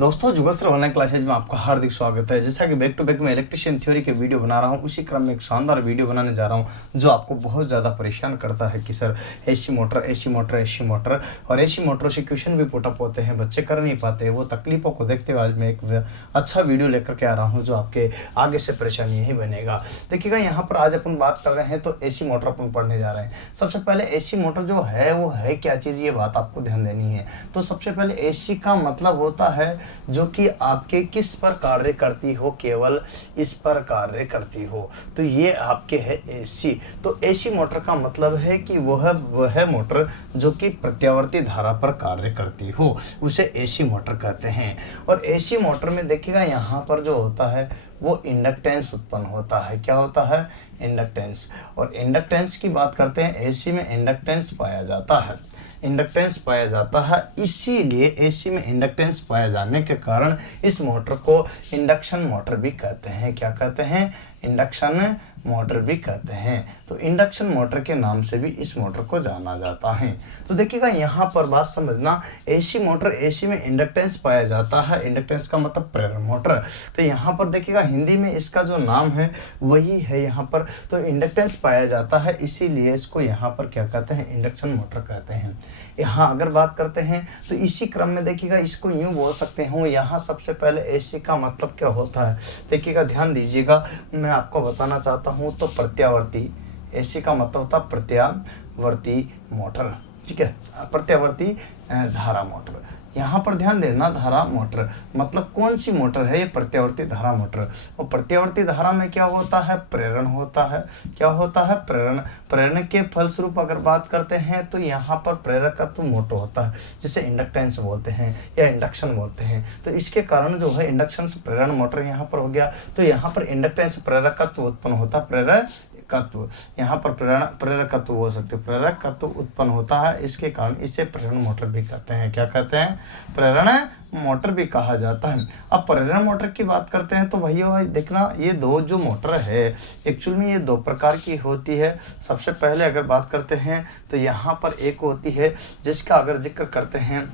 दोस्तों जुगस्त्र online classes में आपका हार्दिक स्वागत है। जैसा कि बैक टू बैक मैं इलेक्ट्रिशियन थ्योरी के वीडियो बना रहा हूं, उसी क्रम में एक शानदार वीडियो बनाने जा रहा हूं जो आपको बहुत ज़्यादा परेशान करता है कि सर एसी मोटर और एसी मोटरों से क्वेश्चन भी पुटअप होते हैं, बच्चे कर नहीं पाते। वो तकलीफ़ों को देखते हुए आज मैं एक अच्छा वीडियो लेकर के आ रहा हूँ जो आपके आगे से परेशानी ही बनेगा। देखिएगा यहाँ पर आज अपन बात कर रहे हैं तो एसी मोटर अपन पढ़ने जा रहे हैं। सबसे पहले एसी मोटर जो है वो है क्या चीज़, ये बात आपको ध्यान देनी है। तो सबसे पहले एसी का मतलब होता है जो कि आपके किस पर कार्य करती हो, केवल इस पर कार्य करती हो, तो ये आपके है एसी। तो एसी मोटर का मतलब है कि वह मोटर जो कि प्रत्यावर्ती धारा पर कार्य करती हो, उसे एसी मोटर कहते हैं। और एसी मोटर में देखिएगा यहाँ पर जो होता है वो इंडक्टेंस उत्पन्न होता है। क्या होता है? इंडक्टेंस। और इंडक्टेंस की बात करते हैं, एसी में इंडक्टेंस पाया जाता है, इंडक्टेंस पाया जाता है। इसीलिए एसी में इंडक्टेंस पाए जाने के कारण इस मोटर को इंडक्शन मोटर भी कहते हैं। क्या कहते हैं? इंडक्शन मोटर भी कहते हैं। तो इंडक्शन मोटर के नाम से भी इस मोटर को जाना जाता है। तो देखिएगा यहाँ पर बात समझना, एसी मोटर, एसी में इंडक्टेंस पाया जाता है। इंडक्टेंस का मतलब प्रेरण मोटर। तो यहाँ पर देखिएगा हिंदी में इसका जो नाम है वही है यहाँ पर। तो इंडक्टेंस पाया जाता है, इसीलिए इसको यहाँ पर क्या कहते हैं? इंडक्शन मोटर कहते हैं। यहाँ अगर बात करते हैं तो इसी क्रम में देखिएगा इसको यूँ बोल सकते हो। यहाँ सबसे पहले एसी का मतलब क्या होता है, देखिएगा ध्यान दीजिएगा, मैं आपको बताना चाहता हूँ। तो प्रत्यावर्ती, एसी का मतलब होता है प्रत्यावर्ती मोटर, ठीक है, प्रत्यावर्ती धारा मोटर। यहाँ पर ध्यान देना, धारा मोटर मतलब कौन सी मोटर है? ये प्रत्यावर्ती धारा मोटर। और प्रत्यावर्ती धारा में क्या होता है? प्रेरण होता है। क्या होता है? प्रेरण। प्रेरण के फलस्वरूप अगर बात करते हैं तो यहाँ पर प्रेरकत्व मोटर होता है, जिसे इंडक्टेंस बोलते हैं या इंडक्शन बोलते हैं। तो इसके कारण जो है इंडक्शन से प्रेरण मोटर यहाँ पर हो गया। तो यहाँ पर इंडक्टेंस प्रेरकत्व उत्पन्न होता है, प्रेरकत्व, यहाँ पर प्रेरकत्व हो सकते, प्रेरकत्व उत्पन्न होता है। इसके कारण इसे प्रेरण मोटर भी कहते हैं। क्या कहते हैं? प्रेरण मोटर भी कहा जाता है। अब प्रेरण मोटर की बात करते हैं तो भैया देखना, ये दो जो मोटर है एक्चुअल में ये दो प्रकार की होती है। सबसे पहले अगर बात करते हैं तो यहाँ पर एक होती है जिसका अगर जिक्र करते हैं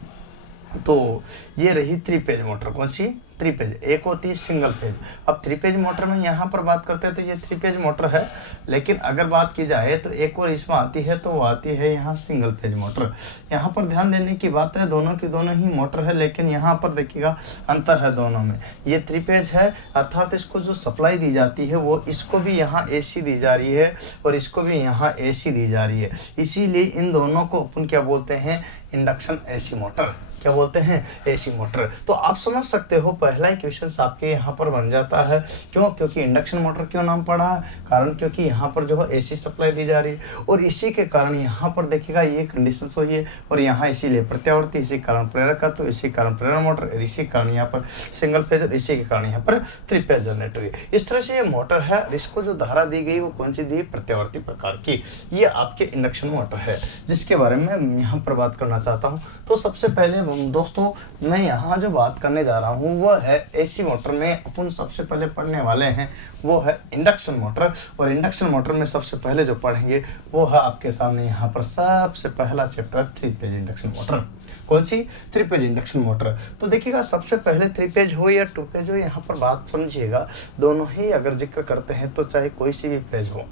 तो ये रही थ्री पेज मोटर। कौन सी? Three page. एक होती है सिंगल पेज। अब थ्री पेज मोटर में यहाँ पर बात करते हैं तो ये थ्री पेज मोटर है, लेकिन अगर बात की जाए तो एक और इसमें आती है तो वो आती है यहाँ सिंगल पेज मोटर। यहाँ पर ध्यान देने की बात है, दोनों की दोनों ही मोटर है, लेकिन यहाँ पर देखिएगा अंतर है दोनों में। ये थ्री पेज है अर्थात इसको जो सप्लाई दी जाती है वो इसको भी यहाँ एसी दी जा रही है और इसको भी यहाँ एसी दी जा रही है। इसीलिए इन दोनों को अपन क्या बोलते हैं? Induction AC motor. क्या बोलते हैं? AC motor. तो आप समझ सकते हो पहला ही क्वेश्चन आपके यहाँ पर बन जाता है। क्यों? क्योंकि इंडक्शन मोटर क्यों नाम पड़ा है? कारण क्योंकि यहाँ पर जो है एसी सप्लाई दी जा रही है और इसी के कारण यहाँ पर देखिएगा ये कंडीशन हुई है। और यहाँ इसीलिए प्रत्यावर्ती, इसी कारण प्रेरकत्व, तो इसी कारण प्रेरण मोटर, इसी कारण यहाँ पर सिंगल पेज, इसी के कारण यहाँ पर थ्री पेज जनरेटर। इस तरह से ये मोटर है। इसको जो धारा दी गई वो कौन सी दी? प्रत्यावर्ती प्रकार की। ये आपके इंडक्शन मोटर है जिसके बारे में मैं यहाँ पर बात करना चाहता हूँ। तो सबसे पहले दोस्तों मैं यहाँ जो बात करने जा रहा हूँ वो है एसी मोटर में अपन सबसे पहले पढ़ने वाले हैं वो है इंडक्शन मोटर। और इंडक्शन मोटर में सबसे पहले जो पढ़ेंगे वो है आपके सामने यहाँ पर सबसे पहला chapter three page induction motor. कौन सी? Three page induction motor. तो देखिएगा सबसे पहले थ्री पेज हो या टू पेज हो, यहाँ पर बात समझिएगा, दोनों ही अगर जिक्र करते हैं तो चाहे कोई सी भी पेज हो,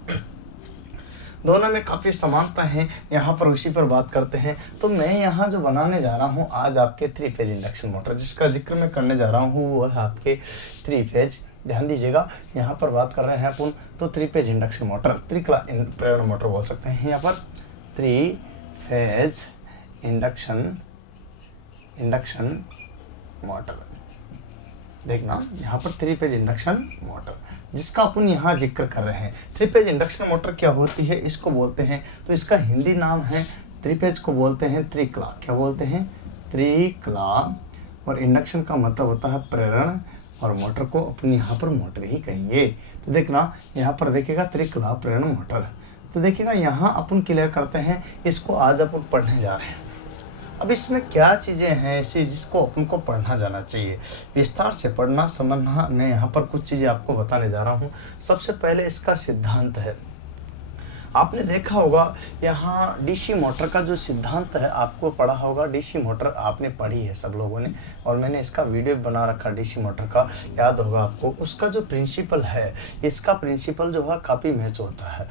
दोनों में काफ़ी समानता है। यहाँ पर उसी पर बात करते हैं। तो मैं यहाँ जो बनाने जा रहा हूँ आज आपके थ्री फेज इंडक्शन मोटर, जिसका जिक्र मैं करने जा रहा हूँ वो है आपके थ्री फेज। ध्यान दीजिएगा यहाँ पर बात कर रहे हैं अपन तो थ्री फेज इंडक्शन मोटर, प्रेरण मोटर बोल सकते हैं यहाँ पर। थ्री फेज इंडक्शन मोटर, देखना यहाँ पर थ्री पेज इंडक्शन मोटर जिसका अपन यहाँ जिक्र कर रहे हैं। थ्री पेज इंडक्शन मोटर क्या होती है इसको बोलते हैं, तो इसका हिंदी नाम है थ्री पेज को बोलते हैं त्रिकला। क्या बोलते हैं? त्रिकला। और इंडक्शन का मतलब होता है प्रेरण और मोटर को अपन यहाँ पर मोटर ही कहेंगे। तो देखना यहाँ पर देखिएगा त्रिकला प्रेरण मोटर। तो देखिएगा यहाँ अपन क्लियर करते हैं, इसको आज अपन पढ़ने जा रहे हैं। अब इसमें क्या चीज़ें हैं ऐसी जिसको अपन को पढ़ना जाना चाहिए, विस्तार से पढ़ना समझना। मैं यहाँ पर कुछ चीज़ें आपको बताने जा रहा हूँ। सबसे पहले इसका सिद्धांत है। आपने देखा होगा यहाँ डीसी मोटर का जो सिद्धांत है, आपको पढ़ा होगा, डीसी मोटर आपने पढ़ी है सब लोगों ने, और मैंने इसका वीडियो बना रखा डीसी मोटर का, याद होगा आपको। उसका जो प्रिंसिपल है, इसका प्रिंसिपल जो है काफ़ी मैच होता है।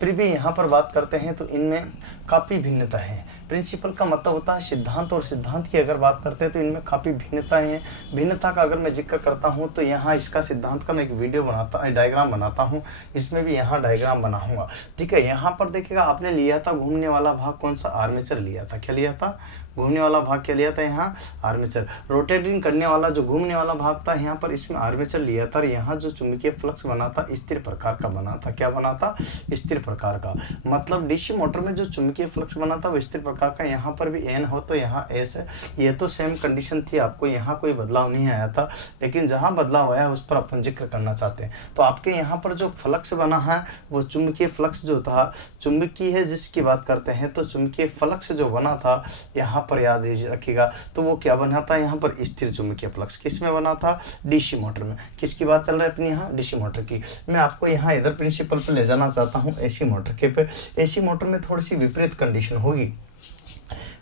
फिर भी यहाँ पर बात करते हैं तो इनमें काफ़ी भिन्नता है। प्रिंसिपल का मतलब होता है सिद्धांत, और सिद्धांत की अगर बात करते हैं तो इनमें काफ़ी भिन्नताएं हैं। भिन्नता का अगर मैं जिक्र करता हूँ तो यहाँ इसका सिद्धांत का मैं एक वीडियो डायग्राम बनाता हूँ, इसमें भी यहाँ डायग्राम बनाऊँगा, ठीक है। यहाँ पर देखिएगा, आपने लिया था घूमने वाला भाग कौन सा, आर्मेचर लिया था। क्या लिया था, घूमने वाला भाग क्या लिया था यहाँ, आर्मेचर। रोटेटिंग करने वाला जो घूमने वाला भाग था यहाँ पर, इसमें आर्मेचर लिया था। और यहाँ जो चुंबकीय फ्लक्स बना था स्थिर प्रकार का बना था। क्या बना था, स्थिर प्रकार का। मतलब डीसी मोटर में जो चुंबकीय फ्लक्स बना था वो स्थिर प्रकार का। यहाँ पर भी एन हो तो यहाँ एस है। ये तो सेम कंडीशन थी, आपको यहाँ कोई बदलाव नहीं आया था, लेकिन जहाँ बदलाव आया है उस पर अपन जिक्र करना चाहते हैं। तो आपके यहाँ पर जो फ्लक्स बना है वो चुंबकीय फ्लक्स जो था, चुंबकीय है जिसकी बात करते हैं, तो चुंबकीय फ्लक्स जो बना था यहाँ पर याद रखिएगा, तो वो क्या बना था यहाँ पर, स्थिर चुंबकीय फ्लक्स। किस में बना था, डीसी मोटर में। किसकी बात चल रही है अपनी यहाँ, डीसी मोटर की। मैं आपको यहाँ इधर प्रिंसिपल पे ले जाना चाहता हूँ, एसी मोटर के पे। एसी मोटर में थोड़ी सी विपरीत कंडीशन होगी।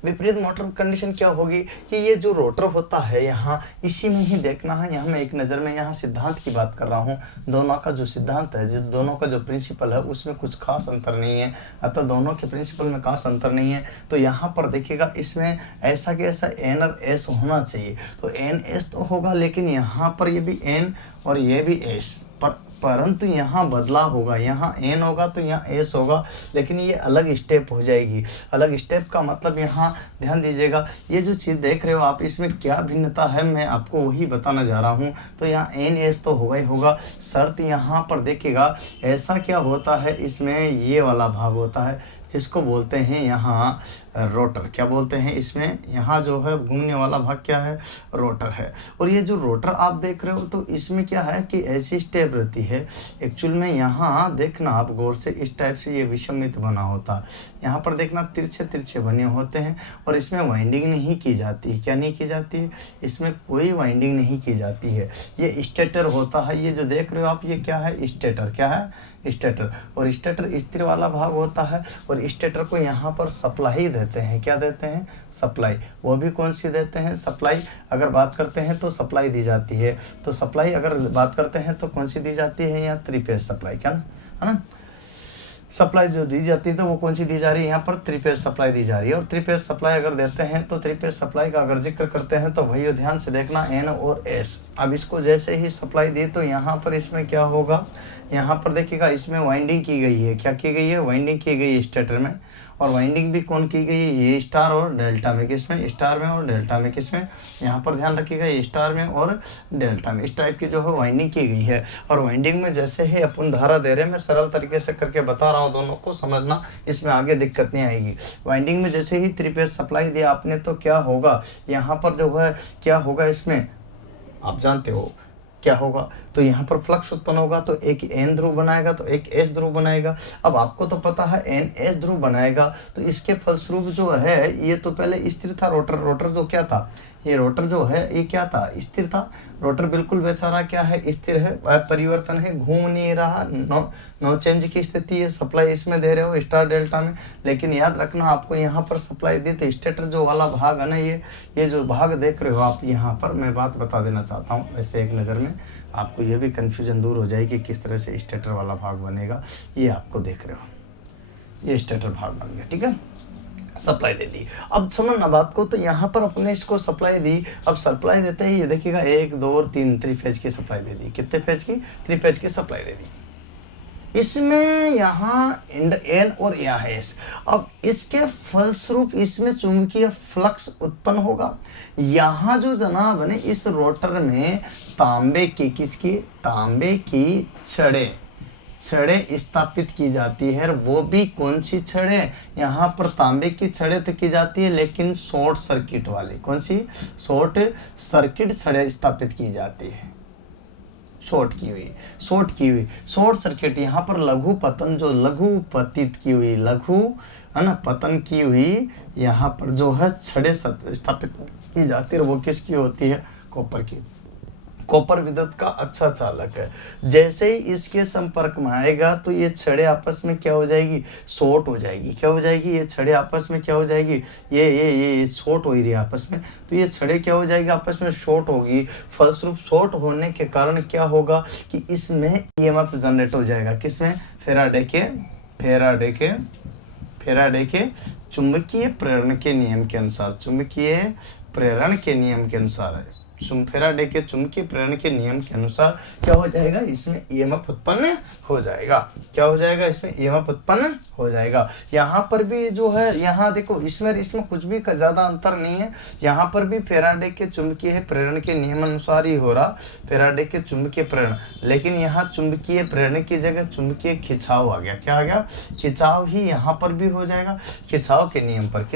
विपरीत मोटर कंडीशन क्या होगी कि ये जो रोटर होता है यहाँ, इसी में ही देखना है। यहाँ मैं एक नज़र में यहाँ सिद्धांत की बात कर रहा हूँ। दोनों का जो सिद्धांत है, जिस दोनों का जो प्रिंसिपल है, उसमें कुछ खास अंतर नहीं है। अतः दोनों के प्रिंसिपल में खास अंतर नहीं है। तो यहाँ पर देखिएगा, इसमें ऐसा कि ऐसा एन और एस होना चाहिए। तो एन एस तो होगा, लेकिन यहाँ पर ये भी एन और ये भी एस, परंतु यहाँ बदलाव होगा। यहाँ एन होगा तो यहाँ एस होगा, लेकिन ये अलग स्टेप हो जाएगी। अलग स्टेप का मतलब यहाँ ध्यान दीजिएगा, ये जो चीज़ देख रहे हो आप, इसमें क्या भिन्नता है मैं आपको वही बताना जा रहा हूँ। तो यहाँ एन एस तो होगा ही होगा। शर्त यहाँ पर देखिएगा, ऐसा क्या होता है, इसमें ये वाला भाग होता है जिसको बोलते हैं यहाँ रोटर। क्या बोलते हैं इसमें, यहाँ जो है घूमने वाला भाग क्या है, रोटर है। और ये जो रोटर आप देख रहे हो, तो इसमें क्या है कि ऐसी स्टेप रहती है। एक्चुअल में यहाँ देखना आप गौर से, इस टाइप से ये विषमित बना होता। यहाँ पर देखना तिरछे तिरछे बने होते हैं, और इसमें वाइंडिंग नहीं की जाती है। क्या नहीं की जाती है, इसमें कोई वाइंडिंग नहीं की जाती है। ये स्टेटर होता है। ये जो देख रहे हो आप, ये क्या है, स्टेटर। क्या है, स्टेटर। और स्टेटर स्थिर वाला भाग होता है, और स्टेटर को यहाँ पर सप्लाई देते हैं। क्या देते हैं, सप्लाई। वो भी कौन सी देते हैं, सप्लाई। अगर बात करते हैं तो सप्लाई दी जाती है। तो सप्लाई अगर बात करते हैं तो कौन सी दी जाती है, यहाँ 3 फेज सप्लाई। क्या है ना, सप्लाई जो दी जाती है तो वो कौन सी दी जा रही है, यहाँ पर 3 फेज सप्लाई दी जा रही है। और 3 फेज सप्लाई अगर देते हैं तो 3 फेज सप्लाई का अगर जिक्र करते हैं तो भैया ध्यान से देखना, एन और एस। अब इसको जैसे ही सप्लाई दी तो यहाँ पर इसमें क्या होगा, यहाँ पर देखिएगा, इसमें वाइंडिंग की गई है। क्या की गई है, वाइंडिंग की गई है स्टेटर में। और वाइंडिंग भी कौन की गई है, ये स्टार और डेल्टा में। किसमें, स्टार में और डेल्टा में। किसमें, यहाँ पर ध्यान रखिएगा, ये स्टार में और डेल्टा में। इस टाइप की जो है वाइंडिंग की गई है। और वाइंडिंग में जैसे ही अपन धारा दे रहे हैं, मैं सरल तरीके से करके बता रहा हूँ, दोनों को समझना, इसमें आगे दिक्कत नहीं आएगी। वाइंडिंग में जैसे ही 3 फेज सप्लाई दिया आपने, तो क्या होगा, यहाँ पर जो है क्या होगा, इसमें आप जानते हो क्या होगा, तो यहाँ पर फ्लक्स उत्पन्न होगा। तो एक एन ध्रुव बनाएगा तो एक एस ध्रुव बनाएगा। अब आपको तो पता है एन एस ध्रुव बनाएगा, तो इसके फलस्वरूप जो है, ये तो पहले स्थिर था रोटर। रोटर जो क्या था, ये रोटर जो है ये क्या था, स्थिर था। रोटर बिल्कुल बेचारा क्या है, स्थिर है, परिवर्तन है, घूम नहीं रहा, नो चेंज की स्थिति है। सप्लाई इसमें दे रहे हो स्टार डेल्टा में, लेकिन याद रखना आपको यहाँ पर सप्लाई दी तो स्टेटर जो वाला भाग है ना, ये जो भाग देख रहे हो आप यहाँ पर, मैं बात बता देना चाहता हूँ ऐसे एक नज़र में, आपको ये भी कन्फ्यूजन दूर हो जाएगी किस तरह से स्टेटर वाला भाग बनेगा। ये आपको देख रहे हो, ये स्टेटर भाग बन गया, ठीक है। सप्लाई दे दी। अब समझना बात को, तो यहाँ पर अपने इसको सप्लाई दी। अब सप्लाई देते ही ये देखिएगा 1 2 और 3 3 फेज की सप्लाई दे दी। कितने फेज की, 3 फेज की सप्लाई दे दी। इसमें यहाँ एन और यहाँ एस। अब इसके फलस्वरूप इसमें चुंबकीय फ्लक्स उत्पन्न होगा। यहाँ जो जनाब है इस रोटर में तांबे की, किसकी, तांबे की छड़ें स्थापित की जाती है। वो भी कौन सी छड़ें, यहाँ पर तांबे की छड़ें तो की जाती है, लेकिन शॉर्ट सर्किट वाली। कौन सी, शॉर्ट सर्किट छड़ें स्थापित की जाती है। Short circuit. यहाँ पर लघु पतन, जो लघु पतित की हुई, लघु है ना, पतन की हुई, यहाँ पर जो है छड़ें स्थापित की जाती है, वो किसकी होती है, कॉपर की। कॉपर विद्युत का अच्छा चालक है। जैसे ही इसके संपर्क में आएगा तो ये छड़ें आपस में क्या हो जाएगी, शॉर्ट हो जाएगी। क्या हो जाएगी, ये छड़ें आपस में क्या हो जाएगी, ये शॉर्ट हो रही है आपस में, तो ये छड़ें क्या हो जाएगी, आपस में शॉर्ट होगी। फलस्वरूप शॉर्ट होने के कारण क्या होगा कि इसमें ईएमएफ जनरेट हो जाएगा। किसमें, फैराडे के चुंबकीय प्रेरण के नियम के अनुसार, चुंबकीय प्रेरण के नियम के अनुसार है, फैराडे के चुंबकीय प्रेरण के नियम के अनुसार क्या हो जाएगा, इसमें ईएमएफ उत्पन्न हो जाएगा। क्या हो जाएगा, इसमें ईएमएफ उत्पन्न हो जाएगा। यहाँ पर भी जो है, यहाँ देखो इसमें कुछ भी ज्यादा अंतर नहीं है। यहाँ पर भी फैराडे के चुंबकीय प्रेरण के नियम अनुसार ही हो रहा, फैराडे के चुंबकीय प्रेरण, लेकिन यहाँ चुंबकीय प्रेरण की जगह चुंबकीय खिंचाव आ गया। क्या आ गया, खिंचाव ही यहाँ पर भी हो जाएगा। खिंचाव के नियम पर,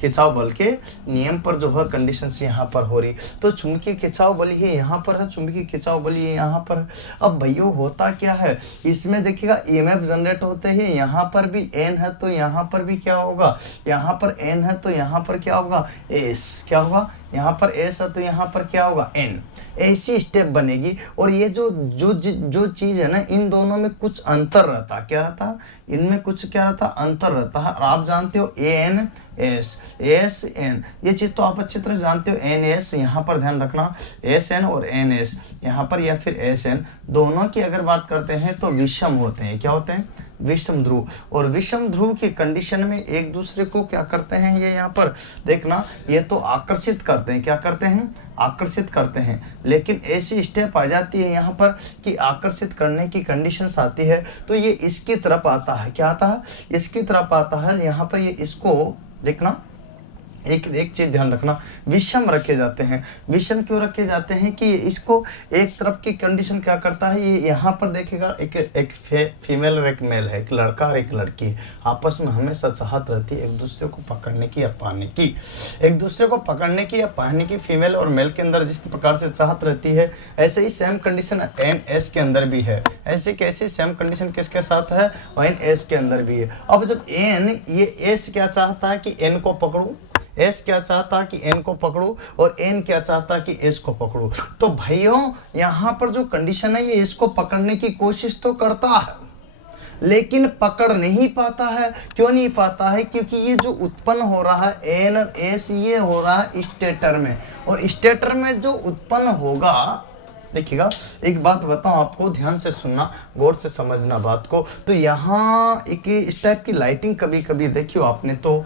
खिंचाव बल के नियम पर जो है कंडीशन यहाँ पर हो रही, तो चुंबकीय खिंचाव बल ही यहाँ पर है, चुंबकीय खिंचाव बल ही यहाँ पर है। अब भैया होता क्या है, इसमें देखिएगा ईएमएफ जनरेट होते हैं, यहाँ पर भी एन है तो यहाँ पर भी क्या होगा, यहाँ पर एन है तो यहाँ पर क्या होगा, एस। क्या होगा, यहाँ पर एस है तो यहाँ पर क्या होगा, एन। ऐसी स्टेप बनेगी। और ये जो चीज है ना, इन दोनों में कुछ अंतर रहता। क्या रहता, इनमें कुछ क्या रहता, अंतर रहता है। और आप जानते हो एन एस, एस एन, ये चीज तो आप अच्छी तरह जानते हो। एन एस यहाँ पर ध्यान रखना, एस एन और एन एस यहाँ पर, या फिर एस एन, दोनों की अगर बात करते हैं तो विषम होते हैं। क्या होते हैं, विषम ध्रुव। और विषम ध्रुव की कंडीशन में एक दूसरे को क्या करते हैं, ये यहाँ पर देखना, ये तो आकर्षित करते हैं। क्या करते हैं, आकर्षित करते हैं। लेकिन ऐसी स्टेप आ जाती है यहाँ पर कि आकर्षित करने की कंडीशंस आती है तो ये इसकी तरफ आता है। क्या आता है, इसकी तरफ आता है। यहाँ पर ये इसको देखना, एक चीज ध्यान रखना, विषम रखे जाते हैं। विषम क्यों रखे जाते हैं कि इसको एक तरफ की कंडीशन क्या करता है, ये यहाँ पर देखेगा एक फीमेल और एक मेल है, एक लड़का और एक लड़की है, आपस में हमेशा चाहत रहती है एक दूसरे को पकड़ने की या पाने की, एक दूसरे को पकड़ने की या पाने की। फीमेल और मेल के अंदर जिस प्रकार से चाहत रहती है, ऐसे ही सेम कंडीशन एन एस के अंदर भी है। ऐसे कैसे सेम कंडीशन किसके साथ है, एन एस के अंदर भी है। अब जब एन, ये एस क्या चाहता है कि एन को पकड़ूं, एस क्या चाहता कि एन को पकड़ो, और एन क्या चाहता कि एस को पकड़ो। तो भाइयों यहाँ पर जो कंडीशन है, ये इसको पकड़ने की कोशिश तो करता है लेकिन पकड़ नहीं पाता है। क्यों नहीं पाता है, क्योंकि ये जो उत्पन्न हो रहा है एन और एस, ये हो रहा है स्टेटर में। और स्टेटर में जो उत्पन्न होगा, देखिएगा एक बात बताऊं आपको, ध्यान से सुनना, गौर से समझना बात को। तो यहाँ एक इस टाइप की लाइटिंग कभी कभी देखियो आपने, तो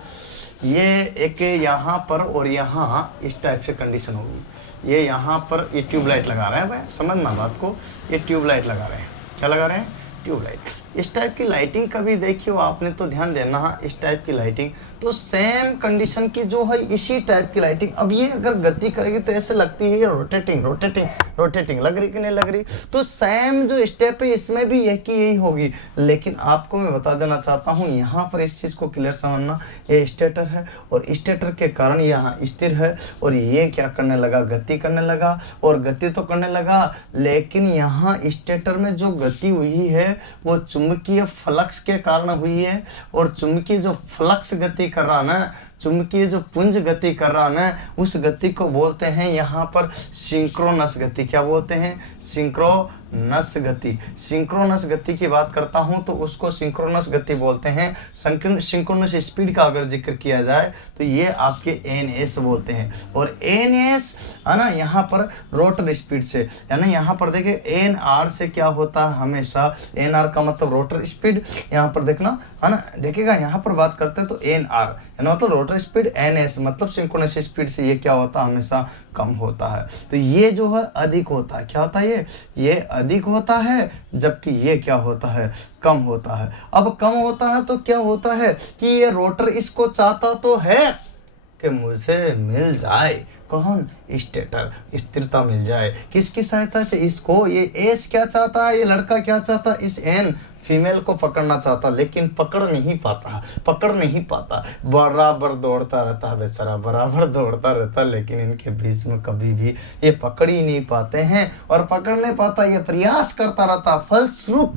ये एक यहाँ पर और यहाँ इस टाइप से कंडीशन होगी। ये यहाँ पर ये ट्यूबलाइट लगा रहे हैं, भाई समझना बात को, ये ट्यूबलाइट लगा रहे हैं। क्या लगा रहे हैं, ट्यूबलाइट। इस टाइप की लाइटिंग कभी देखियो आपने तो ध्यान देना, इस टाइप की लाइटिंग तो सेम कंडीशन की जो है, इसी टाइप की लाइटिंग। अब ये अगर गति करेगी तो ऐसे लगती है ये रोटेटिंग लग रही कि नहीं लग रही। तो सेम जो स्टेप है इसमें भी यही होगी। लेकिन आपको मैं बता देना चाहता हूँ, यहाँ पर इस चीज को क्लियर समझना, ये स्टेटर है और स्टेटर के कारण यहाँ स्थिर है, और ये क्या करने लगा, गति करने लगा। और गति तो करने लगा, लेकिन यहाँ स्टेटर में जो गति हुई है वो चुंबकीय फ्लक्स के कारण हुई है। और चुंबकीय जो फ्लक्स गति कर रहा ना, चुंबकीय जो पुंज गति कर रहा ना, उस गति को बोलते हैं यहाँ पर सिंक्रोनस गति। क्या बोलते हैं, सिंक्रोनस गति। सिंक्रोनस गति की बात करता हूँ तो उसको सिंक्रोनस गति बोलते हैं। सिंक्रोनस स्पीड का अगर जिक्र किया जाए तो ये आपके एन एस बोलते हैं। और एन एस है ना, यहाँ पर रोटर स्पीड से, है ना, यहाँ पर देखिए एन आर से क्या होता है हमेशा, एन आर का मतलब रोटर स्पीड, यहाँ पर देखना है ना, देखिएगा यहाँ पर बात करते हैं तो एन आर है ना, मतलब रोटर स्पीड, एन एस मतलब सिंक्रोनस स्पीड से ये क्या होता है, हमेशा कम होता है। तो ये जो है अधिक होता है। क्या होता है, ये अधिक होता है, जबकि ये क्या होता है, कम होता है। अब कम होता है तो क्या होता है कि ये रोटर इसको चाहता तो है कि मुझे मिल जाए, कौन, स्टेटर, स्थिरता मिल जाए। किसकी सहायता से, इसको। ये एस क्या चाहता है, ये लड़का क्या चाहता है, इस एन फीमेल को पकड़ना चाहता, लेकिन पकड़ नहीं पाता, बराबर दौड़ता रहता है बेचारा, बराबर दौड़ता रहता, लेकिन इनके बीच में कभी भी ये पकड़ ही नहीं पाते हैं। और पकड़ नहीं पाता, ये प्रयास करता रहता, फलस्वरूप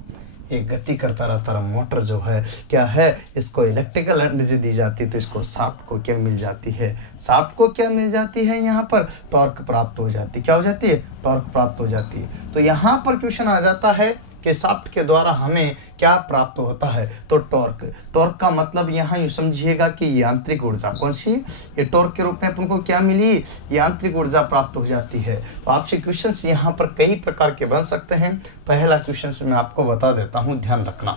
ये गति करता रहता है। मोटर जो है क्या है, इसको इलेक्ट्रिकल एनर्जी दी जाती है, तो इसको शाफ्ट को क्या मिल जाती है, शाफ्ट को क्या मिल जाती है, यहाँ पर टॉर्क प्राप्त हो जाती है। क्या हो जाती है, टॉर्क प्राप्त हो जाती है। तो यहाँ पर क्वेश्चन आ जाता है कि शाफ्ट के द्वारा हमें क्या प्राप्त होता है, तो टॉर्क। टॉर्क का मतलब यहाँ यूँ समझिएगा कि यांत्रिक ऊर्जा। कौन सी, ये टॉर्क के रूप में अपन को क्या मिली, यांत्रिक ऊर्जा प्राप्त हो जाती है। तो आपसे क्वेश्चंस यहाँ पर कई प्रकार के बन सकते हैं। पहला क्वेश्चन से मैं आपको बता देता हूँ, ध्यान रखना।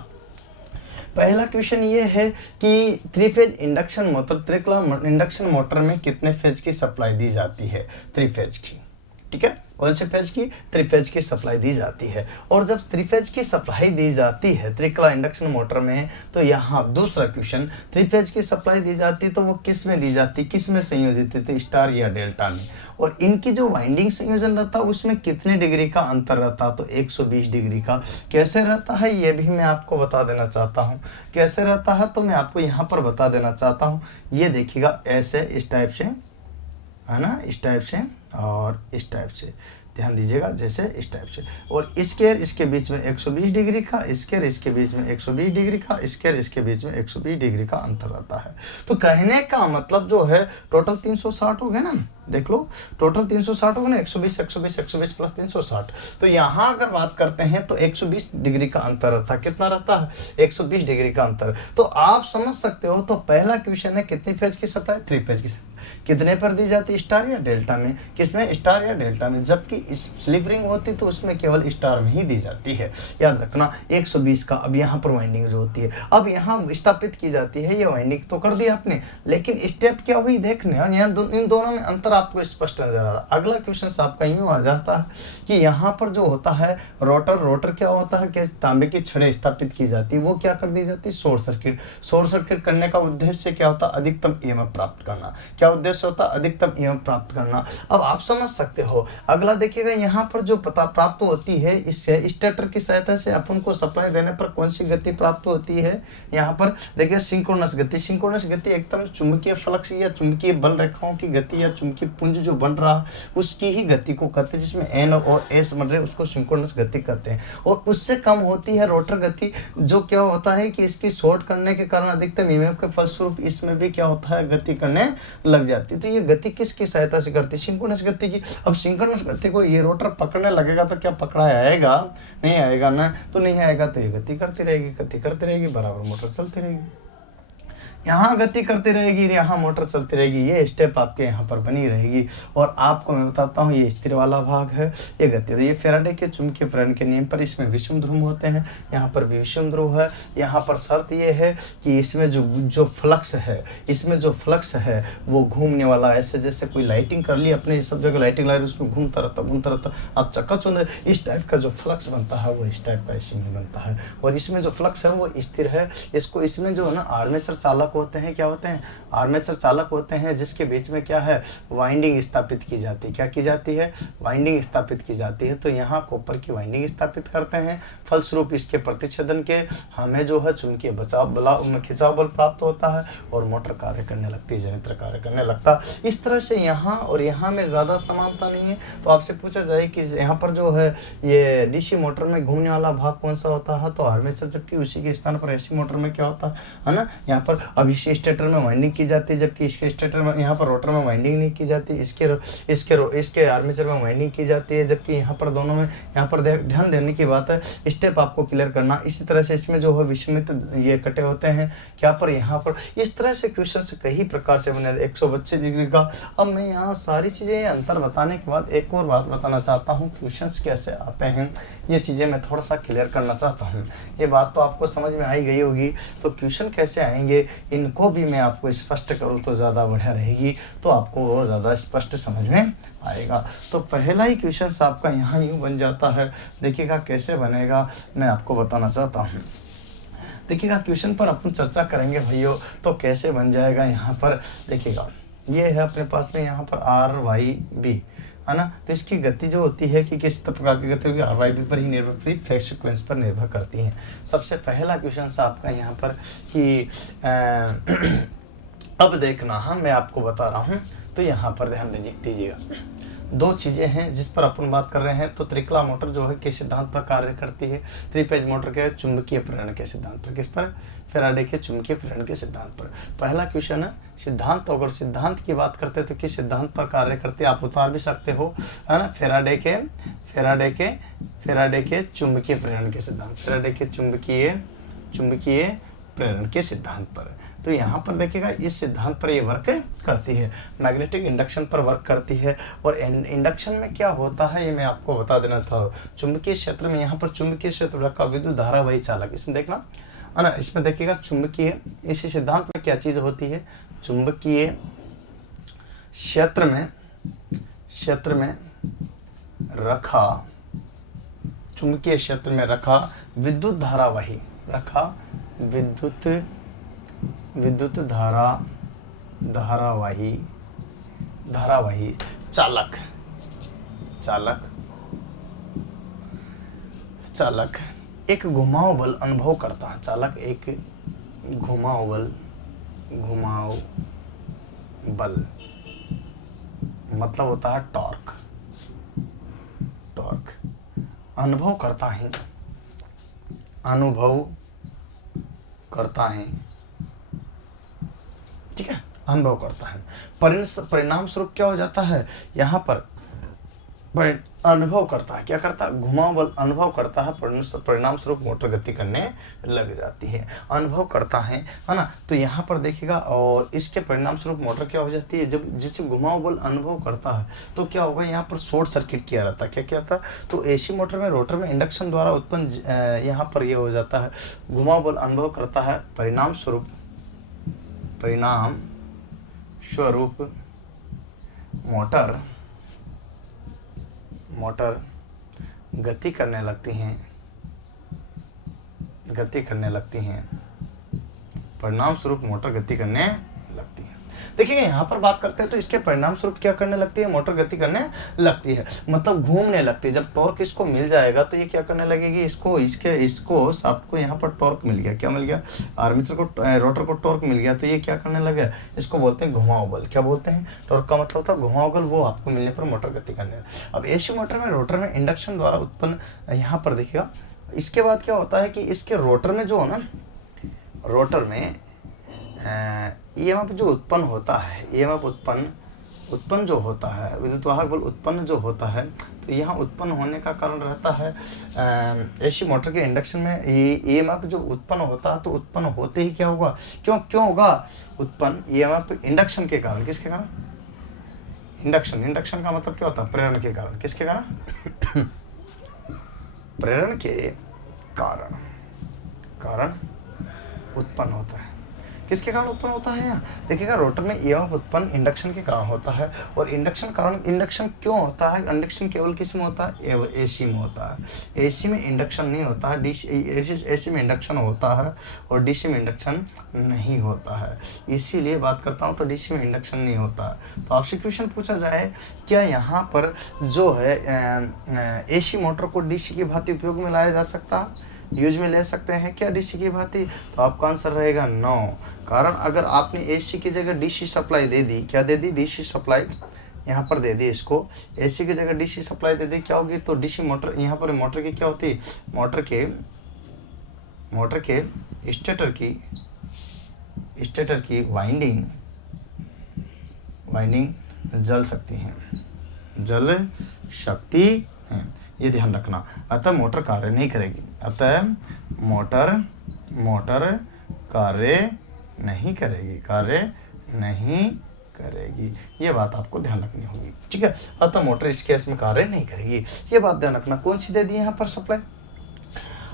पहला क्वेश्चन ये है कि थ्री फेज इंडक्शन मोटर, त्रिकला इंडक्शन मोटर में कितने फेज की सप्लाई दी जाती है, थ्री फेज की। ठीक है, कौन से फेज की, थ्री फेज की सप्लाई दी जाती है। और जब थ्री फेज की सप्लाई दी जाती है त्रिकला इंडक्शन मोटर में, तो यहाँ दूसरा क्वेश्चन, थ्री फेज की सप्लाई दी जाती है तो वो किस में दी जाती, किस में संयोजित थी, स्टार या डेल्टा में। और इनकी जो वाइंडिंग संयोजन रहता है उसमें कितने डिग्री का अंतर रहता, तो 120 डिग्री का। कैसे रहता है ये भी मैं आपको बता देना चाहता हूँ। कैसे रहता है तो मैं आपको यहाँ पर बता देना चाहता हूँ। ये देखिएगा, ऐसे इस टाइप से है ना, इस टाइप से और इस टाइप से, ध्यान दीजिएगा, जैसे इस टाइप से। और स्केयर इसके बीच में 120 डिग्री का, स्केयर इसके बीच में 120 डिग्री का, स्केयर इसके बीच में 120 डिग्री का अंतर रहता है। तो कहने का मतलब जो है टोटल 360 हो गए ना, देख लो टोटल 360 हो गए ना, 120 120 120 प्लस 360। तो यहाँ अगर बात करते हैं तो 120 डिग्री का अंतर रहता है। कितना रहता है, 120 डिग्री का अंतर। तो आप समझ सकते हो। तो पहला क्वेश्चन है कितनी फेज की सप्लाई, थ्री फेज की सप्लाई। कितने पर दी जाती है, स्टार या डेल्टा में, किसमें, स्टार या डेल्टा में। जबकि इस स्लिप रिंग होती तो उसमें केवल स्टार में ही दी जाती है। याद रखना 120 का। अब यहाँ पर वाइंडिंग जो होती है, अब यहाँ स्थापित की जाती है। ये वाइंडिंग तो कर दी आपने, लेकिन स्टेप क्या हुई देखने, यहाँ इन दोनों में अंतर आपको स्पष्ट नजर आ रहा। अगला क्वेश्चन आपका यूं आ जाता है कि यहाँ पर जो होता है रोटर क्या होता है कि तांबे की छड़ें स्थापित की जाती है, वो क्या कर दी जाती है, शॉर्ट सर्किट। शॉर्ट सर्किट करने का उद्देश्य क्या होता है, अधिकतम ईएमएफ प्राप्त करना। क्या उद्देश्य होता है, अधिकतम ईएमएफ प्राप्त करना। अब आप समझ सकते हो। अगला देखिएगा, यहाँ पर जो पता प्राप्त होती है, इससे स्टेटर की सहायता से अपन को सप्लाई देने पर कौन सी गति प्राप्त होती है, यहाँ पर देखिए सिंक्रोनस गति। सिंक्रोनस गति एकदम चुंबकीय फ्लक्स या चुंबकीय बल रेखाओं की गति या चुंबकीय पुंज जो बन रहा है उसकी ही गति को कहते हैं, जिसमें एन और एस बन रहे, उसको सिंक्रोनस गति कहते हैं। और उससे कम होती है रोटर गति, जो क्या होता है कि इसकी शॉर्ट करने के कारण अधिकतम ईएमएफ के फलस्वरूप इसमें भी क्या होता है, गति करने लग जाती है। तो ये गति किसकी सहायता से करती है, सिंक्रोनस गति की। अब सिंक्रोनस गति को ये रोटर पकड़ने लगेगा तो क्या पकड़ा आएगा, नहीं आएगा ना, तो नहीं आएगा तो ये गति करती रहेगी, बराबर मोटर चलती रहेगी। यहाँ गति करती रहेगी, यहाँ मोटर चलती रहेगी। ये स्टेप आपके यहाँ पर बनी रहेगी। और आपको मैं बताता हूँ, ये स्थिर वाला भाग है, ये गति। तो ये फैराडे के चुंबकीय प्रेरण के नियम पर इसमें विषम ध्रुव होते हैं, यहाँ पर भी विषम ध्रुव है। यहाँ पर शर्त ये है कि इसमें जो फ्लक्स है वो घूमने वाला है। ऐसे जैसे कोई लाइटिंग कर ली, अपने सब जगह लाइटिंग ला रही, उसमें घूमता रहता, आप चक्का चुंद, इस टाइप का जो फ्लक्स बनता है वो इस टाइप का इसमें बनता है। और इसमें जो फ्लक्स है वो स्थिर है। इसमें जो है ना आर्मेचर चालक होते हैं, क्या होते हैं, आर्मेचर चालक होते हैं, जिसके बीच में क्या है, वाइंडिंग स्थापित की जाती है। क्या की जाती है, वाइंडिंग स्थापित की जाती है। तो यहाँ कॉपर की वाइंडिंग स्थापित करते हैं, फलस्वरूप इसके प्रतिच्छेदन के हमें जो है चुंबकीय खिंचाव बल प्राप्त होता है और मोटर कार्य करने लगती है, जनरेटर कार्य करने लगता है। इस तरह से यहाँ और यहाँ में ज़्यादा समानता नहीं है। तो आपसे पूछा जाए कि यहाँ पर जो है ये डीसी मोटर में घूमने वाला भाग कौन सा होता है, तो आर्मेचर, जबकि उसी के स्थान पर एसी मोटर में क्या होता है ना, यहाँ पर अब इसी स्टेटर में वाइंडिंग की जाती है, जबकि इसके स्टेटर में, यहाँ पर रोटर में वाइंडिंग नहीं की जाती। इसके आर्मेचर में वाइंडिंग की जाती है, जबकि यहाँ पर दोनों में, यहाँ पर ध्यान देने की बात है, स्टेप आपको क्लियर करना। इसी तरह से इसमें जो है विषमित ये कटे होते हैं, क्या पर, यहाँ पर। इस तरह से क्वेश्चन कई प्रकार से बने, 125 डिग्री का। अब मैं यहाँ सारी चीज़ें अंतर बताने के बाद एक और बात बताना चाहता हूँ, क्वेश्चंस कैसे आते हैं ये चीज़ें मैं थोड़ा सा क्लियर करना चाहता हूँ। ये बात तो आपको समझ में आई गई होगी। तो क्वेश्चन कैसे आएंगे इनको भी मैं आपको स्पष्ट करूँ तो ज़्यादा बढ़िया रहेगी, तो आपको और ज़्यादा स्पष्ट समझ में आएगा। तो पहला ही क्वेश्चन आपका यहाँ यूँ बन जाता है। देखिएगा कैसे बनेगा, मैं आपको बताना चाहता हूँ। देखिएगा क्वेश्चन पर अपन चर्चा करेंगे भाइयों, तो कैसे बन जाएगा। यहाँ पर देखिएगा, ये है अपने पास में यहाँ पर RYB है ना। तो इसकी गति जो होती है कि किस प्रकार की गति होगी, RYB पर ही निर्भर, फ्री फेज सीक्वेंस पर निर्भर करती है। सबसे पहला क्वेश्चन आपका यहाँ पर कि अब देखना, मैं आपको बता रहा हूँ, तो यहाँ पर ध्यान दीजिएगा। दो चीज़ें हैं जिस पर अपन बात कर रहे हैं। तो त्रिकला मोटर जो है किस सिद्धांत पर कार्य करती है? थ्री फेज मोटर के चुंबकीय प्रेरण के सिद्धांत पर। किस पर? फैराडे के चुंबकीय प्रेरण के सिद्धांत पर। पहला क्वेश्चन है सिद्धांत। अगर सिद्धांत की बात करते हैं तो किस सिद्धांत पर कार्य करते हैं? आप उतार भी सकते हो, है ना, फैराडे के चुंबकीय प्रेरण के सिद्धांत, फैराडे के चुंबकीय प्रेरण के सिद्धांत पर। तो यहाँ पर देखिएगा इस सिद्धांत पर ये वर्क करती है, मैग्नेटिक इंडक्शन पर वर्क करती है। और इंडक्शन में क्या होता है ये मैं आपको बता देना था। चुंबकीय क्षेत्र में, यहाँ पर चुंबकीय क्षेत्र रखा विद्युत धारावाही चालक, इसमें देखना है ना, इसमें देखिएगा चुंबकीय, इसी सिद्धांत में क्या चीज होती है? चुंबकीय क्षेत्र में रखा, चुंबकीय क्षेत्र में रखा विद्युत धारावाही, विद्युत धारावाही चालक एक घुमाव बल अनुभव करता है। चालक एक घुमाव बल मतलब होता है टॉर्क अनुभव करता है, ठीक है, अनुभव करता है। परिणाम स्वरूप क्या हो जाता है? यहाँ पर अनुभव करता है, क्या करता है? घुमाव बल अनुभव करता है, परिणाम स्वरूप मोटर गति करने लग जाती है। अनुभव करता है ना, तो यहाँ पर देखिएगा, और इसके परिणाम स्वरूप मोटर क्या हो जाती है? जब जिसे घुमाव बल अनुभव करता है तो क्या होगा? यहाँ पर शॉर्ट सर्किट किया रहता है। क्या था? तो एसी मोटर में रोटर में इंडक्शन द्वारा उत्पन्न, यहाँ पर यह हो जाता है, घुमाव बल अनुभव करता है, परिणाम स्वरूप मोटर गति करने लगती हैं, परिणाम स्वरूप मोटर गति करने लगती है। देखिए यहाँ पर बात करते हैं तो इसके परिणाम स्वरूप क्या करने लगती है? मोटर गति करने लगती है, मतलब घूमने लगती है। जब टॉर्क इसको मिल जाएगा तो ये क्या करने लगेगी? इसको शाफ्ट को यहाँ पर टॉर्क मिल गया, क्या मिल गया? आर्मेचर को, रोटर को टॉर्क मिल गया, तो ये क्या करने लगे? इसको बोलते हैं घुमाव बल। क्या बोलते हैं? टॉर्क का मतलब था घुमाव बल, वो आपको मिलने पर मोटर गति करने। अब एसी मोटर में रोटर में इंडक्शन द्वारा उत्पन्न, यहाँ पर देखिएगा, इसके बाद क्या होता है कि इसके रोटर में जो है ना, रोटर में ईएमएफ जो उत्पन्न होता है, ईएमएफ उत्पन्न जो होता है, विद्युत वाहक बल उत्पन्न जो होता है, तो यहाँ उत्पन्न होने का कारण रहता है एसी मोटर के इंडक्शन में ईएमएफ जो उत्पन्न होता है, तो उत्पन्न होते ही क्या होगा? क्यों होगा उत्पन्न? ईएमएफ इंडक्शन के कारण। किसके कारण? इंडक्शन का मतलब क्या होता है? प्रेरण के कारण। किसके कारण? प्रेरण के कारण उत्पन्न होता है। किसके कारण उत्पन्न होता है? यहाँ देखिएगा, रोटर में ईएमएफ उत्पन्न इंडक्शन के कारण होता है। और इंडक्शन क्यों होता है? इंडक्शन केवल किस में होता है? एसी में होता है। एसी में इंडक्शन नहीं होता है, एसी में इंडक्शन होता है और डीसी में इंडक्शन नहीं होता है। इसीलिए बात करता हूँ, तो डीसी में इंडक्शन नहीं होता है। तो आपसे क्वेश्चन पूछा जाए, क्या यहाँ पर जो है एसी मोटर को डीसी की भांति उपयोग में लाया जा सकता है, यूज में ले सकते हैं क्या डीसी की भांति? तो आपका आंसर रहेगा नो। कारण अगर आपने एसी की जगह डीसी सप्लाई दे दी, क्या दे दी? डीसी सप्लाई यहाँ पर दे दी, इसको एसी की जगह डीसी सप्लाई दे दी, क्या होगी? तो डीसी मोटर, यहाँ पर मोटर की क्या होती? मोटर के स्टेटर की वाइंडिंग जल सकती हैं, ये ध्यान रखना। अतः मोटर कार्य नहीं करेगी, मोटर कार्य नहीं करेगी, ये बात आपको ध्यान रखनी होगी, ठीक है। अतः मोटर इस केस में कार्य नहीं करेगी, ये बात ध्यान रखना। कौन सी दे दी यहाँ पर सप्लाई?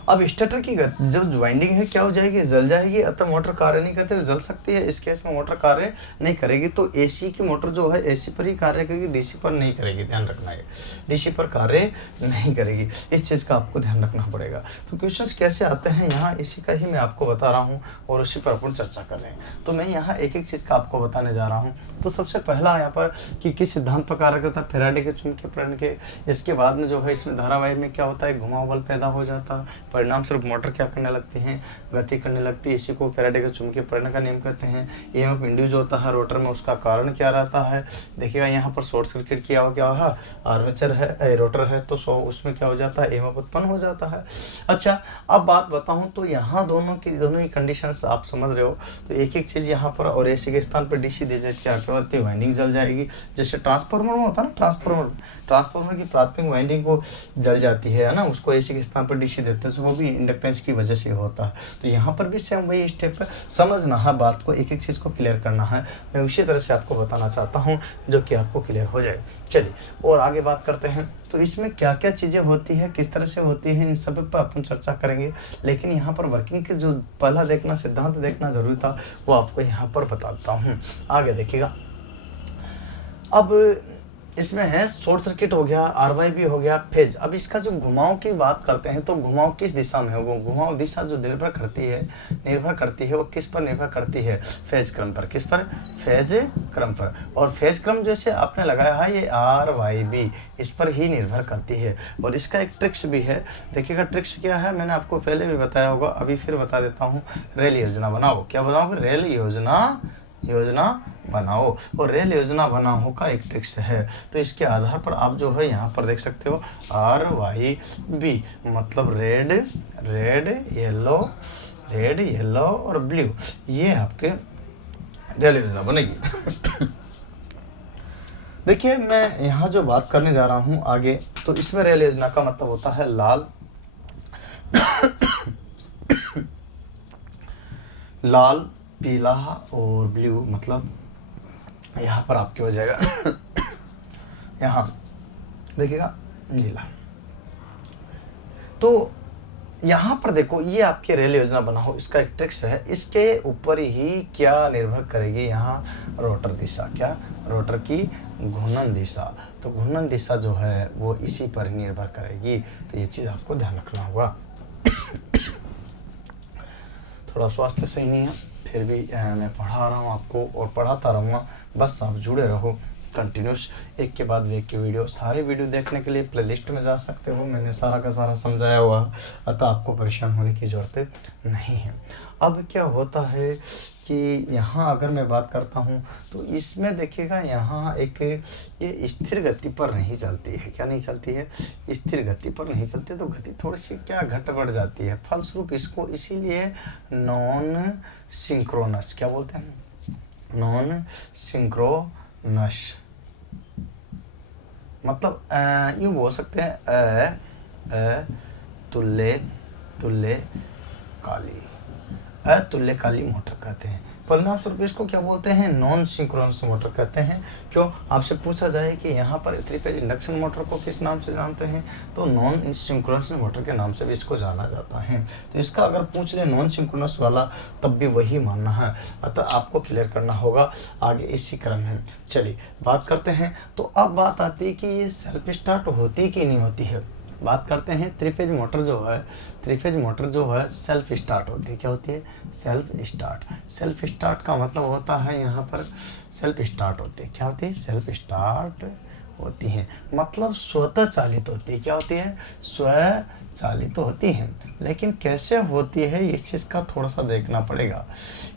अब स्टेटर की जब वाइंडिंग है क्या हो जाएगी? जल जाएगी। अतः मोटर कार्य नहीं करते, जल सकती है, इस केस में मोटर कार्य नहीं करेगी। तो एसी की मोटर जो है एसी पर ही कार्य करेगी, डीसी पर नहीं करेगी, ध्यान रखना है, डीसी पर कार्य नहीं करेगी, इस चीज़ का आपको ध्यान रखना पड़ेगा। तो क्वेश्चंस कैसे आते हैं यहाँ, इसी का ही मैं आपको बता रहा हूँ और उसी पर अपन चर्चा कर रहे हैं। तो मैं यहाँ एक एक चीज़ का आपको बताने जा रहा हूँ। तो सबसे पहला यहाँ पर कि किस सिद्धांत पर कार्य करता है, फैराडे के चुंबकीय प्रेरण के। इसके बाद में जो है इसमें धारावाही में क्या होता है, घुमाव बल पैदा हो जाता है, परिणाम स्वरूप मोटर क्या करने लगती है, गति करने लगती है। इसी को फैराडे के चुंबकीय प्रेरण का नियम कहते हैं। ईएमएफ इंड्यूस होता है रोटर में, उसका कारण क्या रहता है, देखिएगा यहाँ पर शॉर्ट सर्किट किया हो, क्या हुआ, आर्मेचर है, रोटर है, तो उसमें क्या हो जाता है, ईएमएफ उत्पन्न हो जाता है। अच्छा, अब बात बताऊँ तो यहाँ दोनों ही कंडीशंस आप समझ रहे हो। तो एक एक चीज़ यहाँ पर, और एसी के स्थान पर डीसी दे जाए क्या होती है, वाइंडिंग जल जाएगी। जैसे ट्रांसफार्मर में होता है ना, ट्रांसफार्मर की प्राथमिक वाइंडिंग को जल जाती है ना, उसको एसी के स्थान पर डीसी देते हैं, तो वो भी इंडक्टेंस की वजह से होता है। तो यहाँ पर भी सेम वही स्टेप है, समझना है बात को, एक एक चीज़ को क्लियर करना है। मैं उसी तरह से आपको बताना चाहता हूँ जो कि आपको क्लियर हो जाए। चलिए और आगे बात करते हैं। तो इसमें क्या क्या चीज़ें होती है, किस तरह से होती है, इन सब पर अपन चर्चा करेंगे। लेकिन यहाँ पर वर्किंग के जो पहला देखना, सिद्धांत देखना जरूरी था, वो आपको यहाँ पर बताता हूँ। आगे देखिएगा। अब इसमें है शॉर्ट सर्किट हो गया, आरवाईबी हो गया, फेज। अब इसका जो घुमाव की बात करते हैं तो घुमाव किस दिशा में होगा, घुमाव दिशा जो निर्भर करती है वो किस पर निर्भर करती है, फेज क्रम पर। किस पर, फेज क्रम पर। और फेज क्रम जैसे आपने लगाया है ये आरवाईबी, इस पर ही निर्भर करती है। और इसका एक ट्रिक्स भी है, देखिएगा ट्रिक्स क्या है, मैंने आपको पहले भी बताया होगा, अभी फिर बता देता हूँ। रेल योजना बनाओ, क्या बनाओ, रेल योजना बनाओ। और रेल योजना बनाओ का एक ट्रिक्स है। तो इसके आधार पर आप जो है यहाँ पर देख सकते हो RYB, मतलब रेड येलो और ब्लू, ये आपके रेल योजना बनेगी। देखिए मैं यहाँ जो बात करने जा रहा हूँ आगे, तो इसमें रेल योजना का मतलब होता है लाल, पीला और ब्लू, मतलब यहाँ पर आपके हो जाएगा यहाँ देखिएगा नीला। तो यहाँ पर देखो ये आपकी रेल योजना बनाओ, इसका एक ट्रिक्स है। इसके ऊपर ही क्या निर्भर करेगी, यहाँ रोटर दिशा, क्या, रोटर की घूर्णन दिशा। तो घूर्णन दिशा जो है वो इसी पर ही निर्भर करेगी। तो ये चीज़ आपको ध्यान रखना होगा। थोड़ा स्वास्थ्य सही नहीं है, फिर भी मैं पढ़ा रहा हूँ आपको और पढ़ाता रहूँगा, बस आप जुड़े रहो कंटिन्यूस। एक के बाद एक के वीडियो, सारे वीडियो देखने के लिए प्लेलिस्ट में जा सकते हो, मैंने सारा का सारा समझाया हुआ, अतः आपको परेशान होने की ज़रूरत नहीं है। अब क्या होता है कि यहाँ अगर मैं बात करता हूँ तो इसमें देखिएगा यहाँ एक ये स्थिर गति पर नहीं चलती है, क्या नहीं चलती है, स्थिर गति पर नहीं चलती, तो गति थोड़ी सी क्या घट बढ़ जाती है। फलस्वरूप इसको इसीलिए नॉन सिंक्रोनस, क्या बोलते हैं, नॉन सिंक्रोनस, मतलब यूँ बोल सकते हैं अतुल्यकाली मोटर कहते हैं। परिणाम स्वरूप इसको क्या बोलते हैं, नॉन सिंक्रोनस मोटर कहते हैं। क्यों, आपसे पूछा जाए कि यहाँ पर 3 फेज इंडक्शन मोटर को किस नाम से जानते हैं, तो नॉन सिंक्रोनस मोटर के नाम से भी इसको जाना जाता है। तो इसका अगर पूछ ले नॉन सिंक्रोनस वाला, तब भी वही मानना है, अतः आपको क्लियर करना होगा आगे इसी क्रम में। चलिए बात करते हैं। तो अब बात आती है कि ये सेल्फ स्टार्ट होती कि नहीं होती है। बात करते हैं 3 फेज मोटर जो है सेल्फ स्टार्ट होती है, क्या होती है, सेल्फ स्टार्ट का मतलब होता है यहाँ पर सेल्फ स्टार्ट होती है, क्या होती है, सेल्फ स्टार्ट होती हैं, मतलब स्वतः चालित होती है, क्या होती है, स्वचालित होती हैं। लेकिन कैसे होती है इस चीज़ का थोड़ा सा देखना पड़ेगा।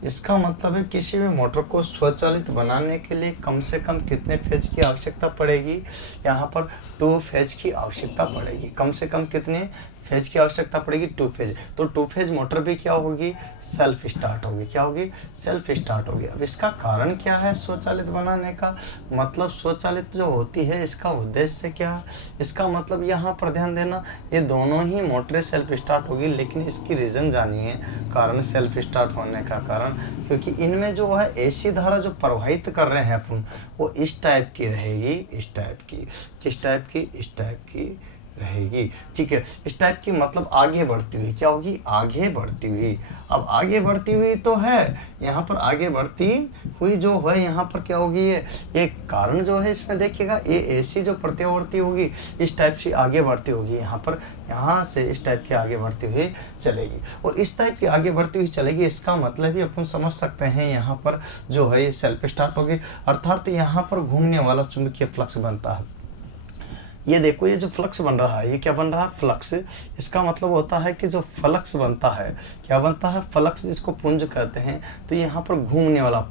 इसका मतलब है किसी भी मोटर को स्वचालित बनाने के लिए कम से कम कितने फेज की आवश्यकता पड़ेगी, यहाँ पर 2 फेज की आवश्यकता पड़ेगी। कम से कम कितने फेज की आवश्यकता पड़ेगी, 2 फेज। तो 2 फेज मोटर भी क्या होगी, सेल्फ स्टार्ट होगी, क्या होगी, सेल्फ स्टार्ट होगी। अब इसका कारण क्या है स्वचालित बनाने का, मतलब स्वचालित जो होती है इसका उद्देश्य क्या है, इसका मतलब यहाँ पर ध्यान देना, ये दोनों ही मोटरें सेल्फ स्टार्ट होगी, लेकिन इसकी रीज़न जानिए, कारण सेल्फ स्टार्ट होने का कारण, क्योंकि इनमें जो है एसी धारा जो प्रवाहित कर रहे हैं अपन, वो इस टाइप की रहेगी, इस टाइप की, किस टाइप की, इस टाइप की रहेगी। ठीक है, इस टाइप की मतलब आगे बढ़ती हुई क्या होगी, आगे बढ़ती हुई। अब आगे बढ़ती हुई तो है, यहाँ पर आगे बढ़ती हुई जो है यहाँ पर क्या होगी, ये कारण जो है इसमें देखिएगा, ये ऐसी जो प्रत्यावर्ती होगी इस टाइप से आगे बढ़ती होगी, यहाँ पर यहाँ से इस टाइप की आगे बढ़ती हुई चलेगी और इस टाइप की आगे बढ़ती हुई चलेगी। इसका मतलब ही अपन समझ सकते हैं यहाँ पर जो है ये सेल्फ स्टार्ट होगी, अर्थात यहाँ पर घूमने वाला चुंबकीय फ्लक्स बनता है। ये देखो, ये जो फ्लक्स बन रहा है ये क्या बन रहा है, फ्लक्स। इसका मतलब होता है कि जो फ्लक्स बनता है, क्या बनता है, फ्लक्स जिसको पुंज कहते हैं। तो यहाँ पर घूमने वाला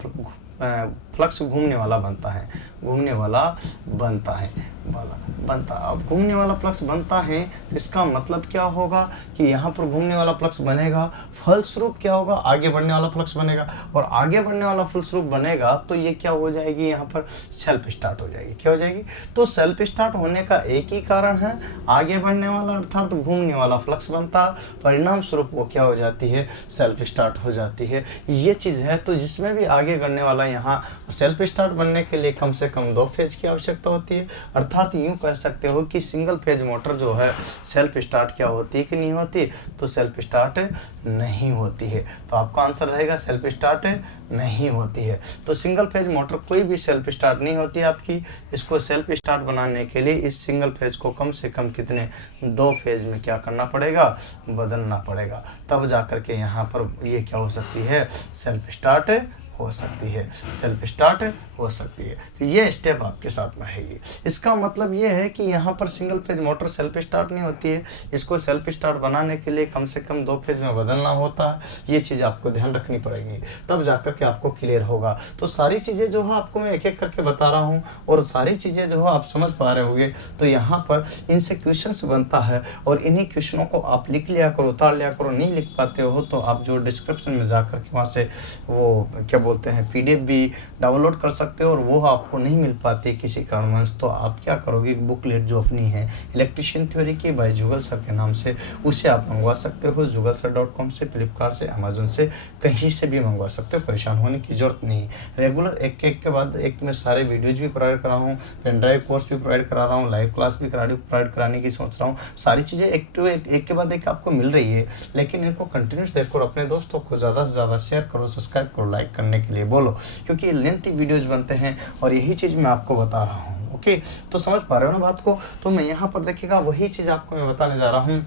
फ्लक्स घूमने वाला बनता है, घूमने वाला बनता है बनता। अब घूमने वाला फ्लक्स बनता है तो इसका मतलब क्या होगा कि यहाँ पर घूमने वाला फ्लक्स बनेगा, फलस्वरूप क्या होगा, आगे बढ़ने वाला फ्लक्स बनेगा और आगे बढ़ने वाला फलस्वरूप बनेगा तो ये क्या हो जाएगी, यहाँ पर सेल्फ स्टार्ट हो जाएगी। क्या हो जाएगी, तो सेल्फ स्टार्ट होने का एक ही कारण है, आगे बढ़ने वाला अर्थात घूमने वाला फ्लक्स बनता, परिणाम स्वरूप वो क्या हो जाती है, सेल्फ स्टार्ट हो जाती है। ये चीज़ है। तो जिसमें भी आगे बढ़ने वाला यहाँ सेल्फ स्टार्ट बनने के लिए कम से कम 2 फेज की आवश्यकता होती है, अर्थात यूं कह सकते हो कि सिंगल फेज मोटर जो है सेल्फ स्टार्ट क्या होती है कि नहीं होती, तो सेल्फ स्टार्ट नहीं होती है। तो आपका आंसर रहेगा सेल्फ स्टार्ट नहीं होती है। तो सिंगल फेज मोटर कोई भी सेल्फ स्टार्ट नहीं होती आपकी। इसको सेल्फ स्टार्ट बनाने के लिए इस सिंगल फेज को कम से कम कितने 2 फेज में क्या करना पड़ेगा, बदलना पड़ेगा, तब जाकर के यहाँ पर ये क्या हो सकती है, सेल्फ स्टार्ट हो सकती है, सेल्फ स्टार्ट हो सकती है। तो ये स्टेप आपके साथ में रहेगी। इसका मतलब ये है कि यहाँ पर single phase motor self start नहीं होती है, इसको सेल्फ स्टार्ट बनाने के लिए कम से कम 2 फेज में बदलना होता है। ये चीज़ आपको ध्यान रखनी पड़ेगी, तब जाकर के आपको क्लियर होगा। तो सारी चीज़ें जो है आपको मैं एक एक करके बता रहा हूँ और सारी चीज़ें जो है आप समझ पा रहे होंगे। तो यहाँ पर इनसे क्वेश्चन बनता है और इन्हीं क्वेश्चनों को आप लिख लिया करो, उतार लिया करो। नहीं लिख पाते हो तो आप जो डिस्क्रिप्शन में जाकर के वहाँ से वो क्या बोलते हैं PDF भी डाउनलोड कर सकते हो और वो आपको नहीं मिल पाती किसी कारणवश, तो आप क्या करोगे, बुकलेट जो अपनी है इलेक्ट्रिशियन थ्योरी की बाय जुगल सर के नाम से, उसे आप मंगवा सकते हो jugalsir.com से, फ्लिपकार्ट से, अमेजोन से, कहीं से भी मंगवा सकते हो। परेशान होने की जरूरत नहीं। रेगुलर एक के बाद एक में सारे वीडियोज भी प्रोवाइड करा हूँ, पेन ड्राइव कोर्स भी प्रोवाइड करा रहा हूँ, लाइव क्लास भी प्रोवाइड कराने की सोच रहा हूँ। सारी चीज़ें एक के बाद एक आपको मिल रही है, लेकिन इनको कंटिन्यूस देखो और अपने दोस्तों को ज़्यादा से ज़्यादा शेयर करो, सब्सक्राइब करो, लाइक करने के लिए बोलो, क्योंकि लेंथी वीडियोज बनते हैं और यही चीज़ मैं आपको बता रहा हूँ। ओके, तो समझ पा रहे हो ना बात को। तो मैं यहाँ पर देखिएगा वही चीज़ आपको मैं बताने जा रहा हूँ।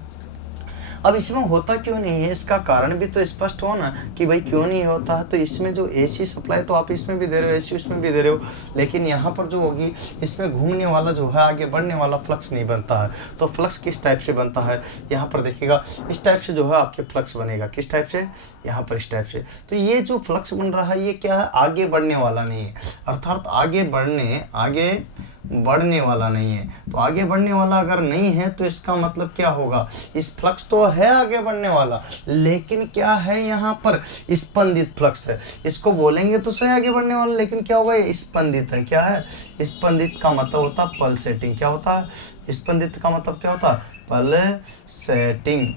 अब इसमें होता क्यों नहीं है, इसका कारण भी तो स्पष्ट हो ना कि भाई क्यों नहीं होता। तो इसमें जो AC सप्लाई तो आप इसमें भी दे रहे हो, AC उसमें भी दे रहे हो, लेकिन यहाँ पर जो होगी इसमें घूमने वाला जो है आगे बढ़ने वाला फ्लक्स नहीं बनता है। तो फ्लक्स किस टाइप से बनता है, यहाँ पर देखिएगा इस टाइप से जो है आपके फ्लक्स बनेगा। किस टाइप से, यहाँ पर इस टाइप से। तो ये जो फ्लक्स बन रहा है ये क्या है, आगे बढ़ने वाला नहीं है, अर्थात आगे बढ़ने वाला नहीं है। तो आगे बढ़ने वाला अगर नहीं है तो इसका मतलब क्या होगा, इस फ्लक्स तो है आगे बढ़ने वाला, लेकिन क्या है यहाँ पर स्पंदित फ्लक्स है। इसको बोलेंगे तो सही आगे बढ़ने वाला, लेकिन क्या होगा, ये स्पंदित है। क्या है, स्पंदित का मतलब होता है पल्सेटिंग। क्या होता है, स्पंदित का मतलब क्या होता है, पल्सेटिंग।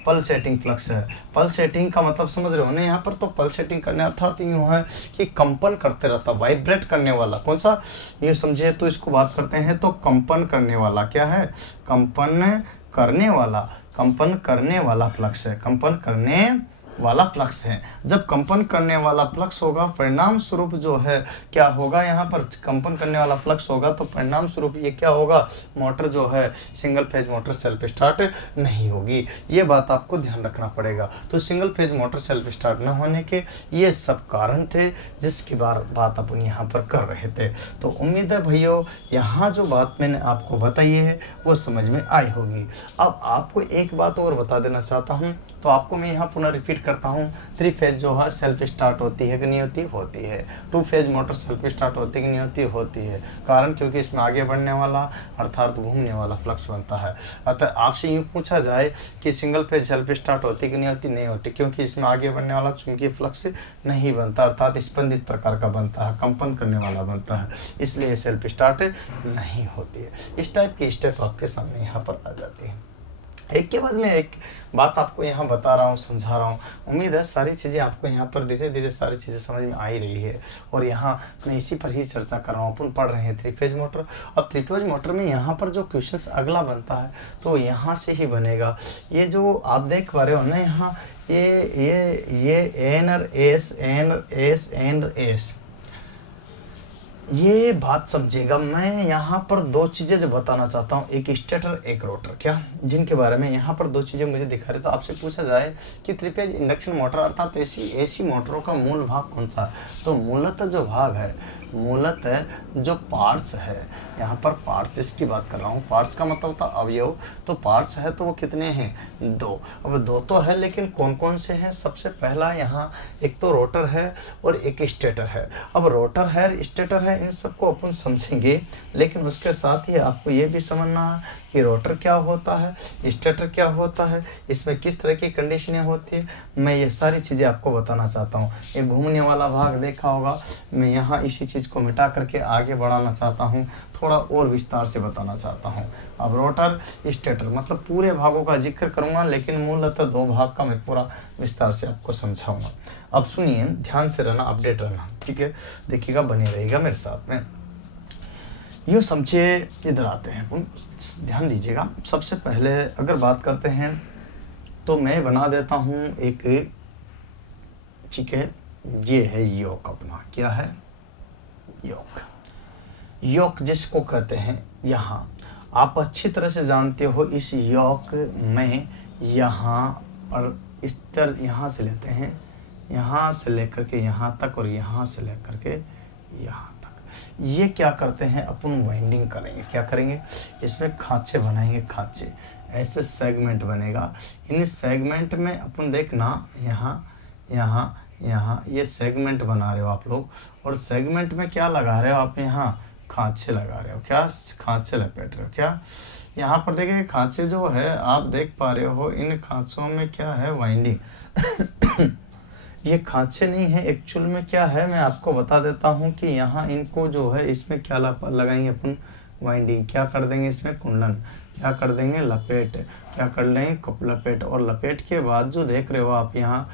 पल्सेटिंग फ्लक्स है। पल्सेटिंग का मतलब समझ रहे हो ना, यहाँ पर तो पल्सेटिंग करने अर्थात यूँ है कि कंपन करते रहता, वाइब्रेट करने वाला। कौन सा, ये समझिए तो इसको बात करते हैं तो कंपन करने वाला। क्या है, कंपन करने वाला फ्लक्स है, कंपन करने वाला फ्लक्स है। जब कंपन करने वाला फ्लक्स होगा, परिणाम स्वरूप जो है क्या होगा, यहाँ पर कंपन करने वाला फ्लक्स होगा तो परिणाम स्वरूप ये क्या होगा, मोटर जो है single phase motor self start नहीं होगी। ये बात आपको ध्यान रखना पड़ेगा। तो single phase motor self start न होने के ये सब कारण थे जिसकी बात अपन यहाँ पर कर रहे थे। तो उम्मीद है भैया यहाँ जो बात मैंने आपको बताई है वो समझ में आई होगी। अब आपको एक बात और बता देना चाहता हूँ, तो आपको मैं यहाँ पुनः रिपीट करता हूँ। 3 फेज जो है सेल्फ स्टार्ट होती है कि नहीं होती, होती है। 2 फेज मोटर सेल्फ स्टार्ट होती है कि नहीं होती, होती है। कारण क्योंकि इसमें आगे बढ़ने वाला अर्थात घूमने वाला फ्लक्स बनता है। अतः आपसे यूँ पूछा जाए कि सिंगल फेज सेल्फ स्टार्ट होती है कि नहीं होती, नहीं होती, क्योंकि इसमें आगे बढ़ने वाला चुंबकीय फ्लक्स नहीं बनता, अर्थात स्पंदित प्रकार का बनता है, कंपन करने वाला बनता है, इसलिए सेल्फ स्टार्ट नहीं होती है। इस टाइप की स्टेप आपके सामने यहाँ पर आ जाती है। एक के बाद मैं एक बात आपको यहाँ बता रहा हूँ, समझा रहा हूँ। उम्मीद है सारी चीज़ें आपको यहाँ पर धीरे धीरे सारी चीज़ें समझ में आ ही रही है। और यहाँ मैं इसी पर ही चर्चा कर रहा हूँ। अपन पढ़ रहे हैं 3 फेज मोटर। अब 3 फेज मोटर में यहाँ पर जो क्वेश्चंस अगला बनता है तो यहाँ से ही बनेगा। ये जो आप देख पा रहे हो ना यहाँ, ये एन और एस ये बात समझिएगा। मैं यहाँ पर 2 चीज़ें जो बताना चाहता हूँ, एक स्टेटर एक रोटर, क्या जिनके बारे में यहाँ पर 2 चीज़ें मुझे दिखा रहे। तो आपसे पूछा जाए कि 3 फेज इंडक्शन मोटर अर्थात एसी मोटरों का मूल भाग कौन सा है, तो मूलतः जो भाग है, मूलतः जो पार्ट्स है, यहाँ पर पार्ट्स जिसकी बात कर रहा हूँ, पार्ट्स का मतलब होता अवयव। तो पार्ट्स है तो वो कितने हैं, 2। अब 2 तो है, लेकिन कौन कौन से हैं? सबसे पहला यहाँ एक तो रोटर है और एक स्टेटर है। अब रोटर है, स्टेटर है, इन सबको अपन समझेंगे, लेकिन उसके साथ ही आपको ये भी समझना है कि रोटर क्या होता है, स्टेटर क्या होता है, इसमें किस तरह की कंडीशनें होती है। मैं ये सारी चीज़ें आपको बताना चाहता हूँ। एक घूमने वाला भाग देखा होगा, मैं यहाँ इसी चीज़ को मिटा करके आगे बढ़ाना चाहता हूँ, थोड़ा और विस्तार से बताना चाहता हूँ। अब रोटर स्टेटर मतलब पूरे भागों का जिक्र करूँगा, लेकिन मूलतः 2 भाग का मैं पूरा विस्तार से आपको समझाऊंगा। अब सुनिए, ध्यान से रहना, अपडेट रहना, ठीक है, देखिएगा, बने रहेगा मेरे साथ में। यूँ समझिए, इधर आते हैं, ध्यान दीजिएगा। सबसे पहले अगर बात करते हैं तो मैं बना देता हूँ एक, ठीक है, ये है योक अपना, क्या है, योक। योक जिसको कहते हैं, यहाँ आप अच्छी तरह से जानते हो, इस योक में यहाँ पर इस तरह यहाँ से लेते हैं, यहाँ से लेकर के यहाँ तक और यहाँ से लेकर के यहाँ तक। ये क्या करते हैं, अपन वाइंडिंग करेंगे। क्या करेंगे, इसमें खांचे बनाएंगे, खांचे, ऐसे सेगमेंट बनेगा। इन सेगमेंट में अपन देखना, यहाँ ये सेगमेंट बना रहे हो आप लोग, और सेगमेंट में क्या लगा रहे हो आप, यहाँ खांचे लगा रहे हो, क्या खांचे लपेट रहे हो, क्या यहाँ पर देखिए खांचे जो है आप देख पा रहे हो, इन खांचों में क्या है, वाइंडिंग। ये खांचे नहीं है, एक्चुअल में क्या है मैं आपको बता देता हूँ कि यहाँ इनको जो है इसमें क्या लगाएंगे अपन, वाइंडिंग। क्या कर देंगे इसमें, कुंडन। क्या कर देंगे, लपेट। क्या कर लेंगे, कप लपेट। और लपेट के बाद जो देख रहे हो आप यहाँ,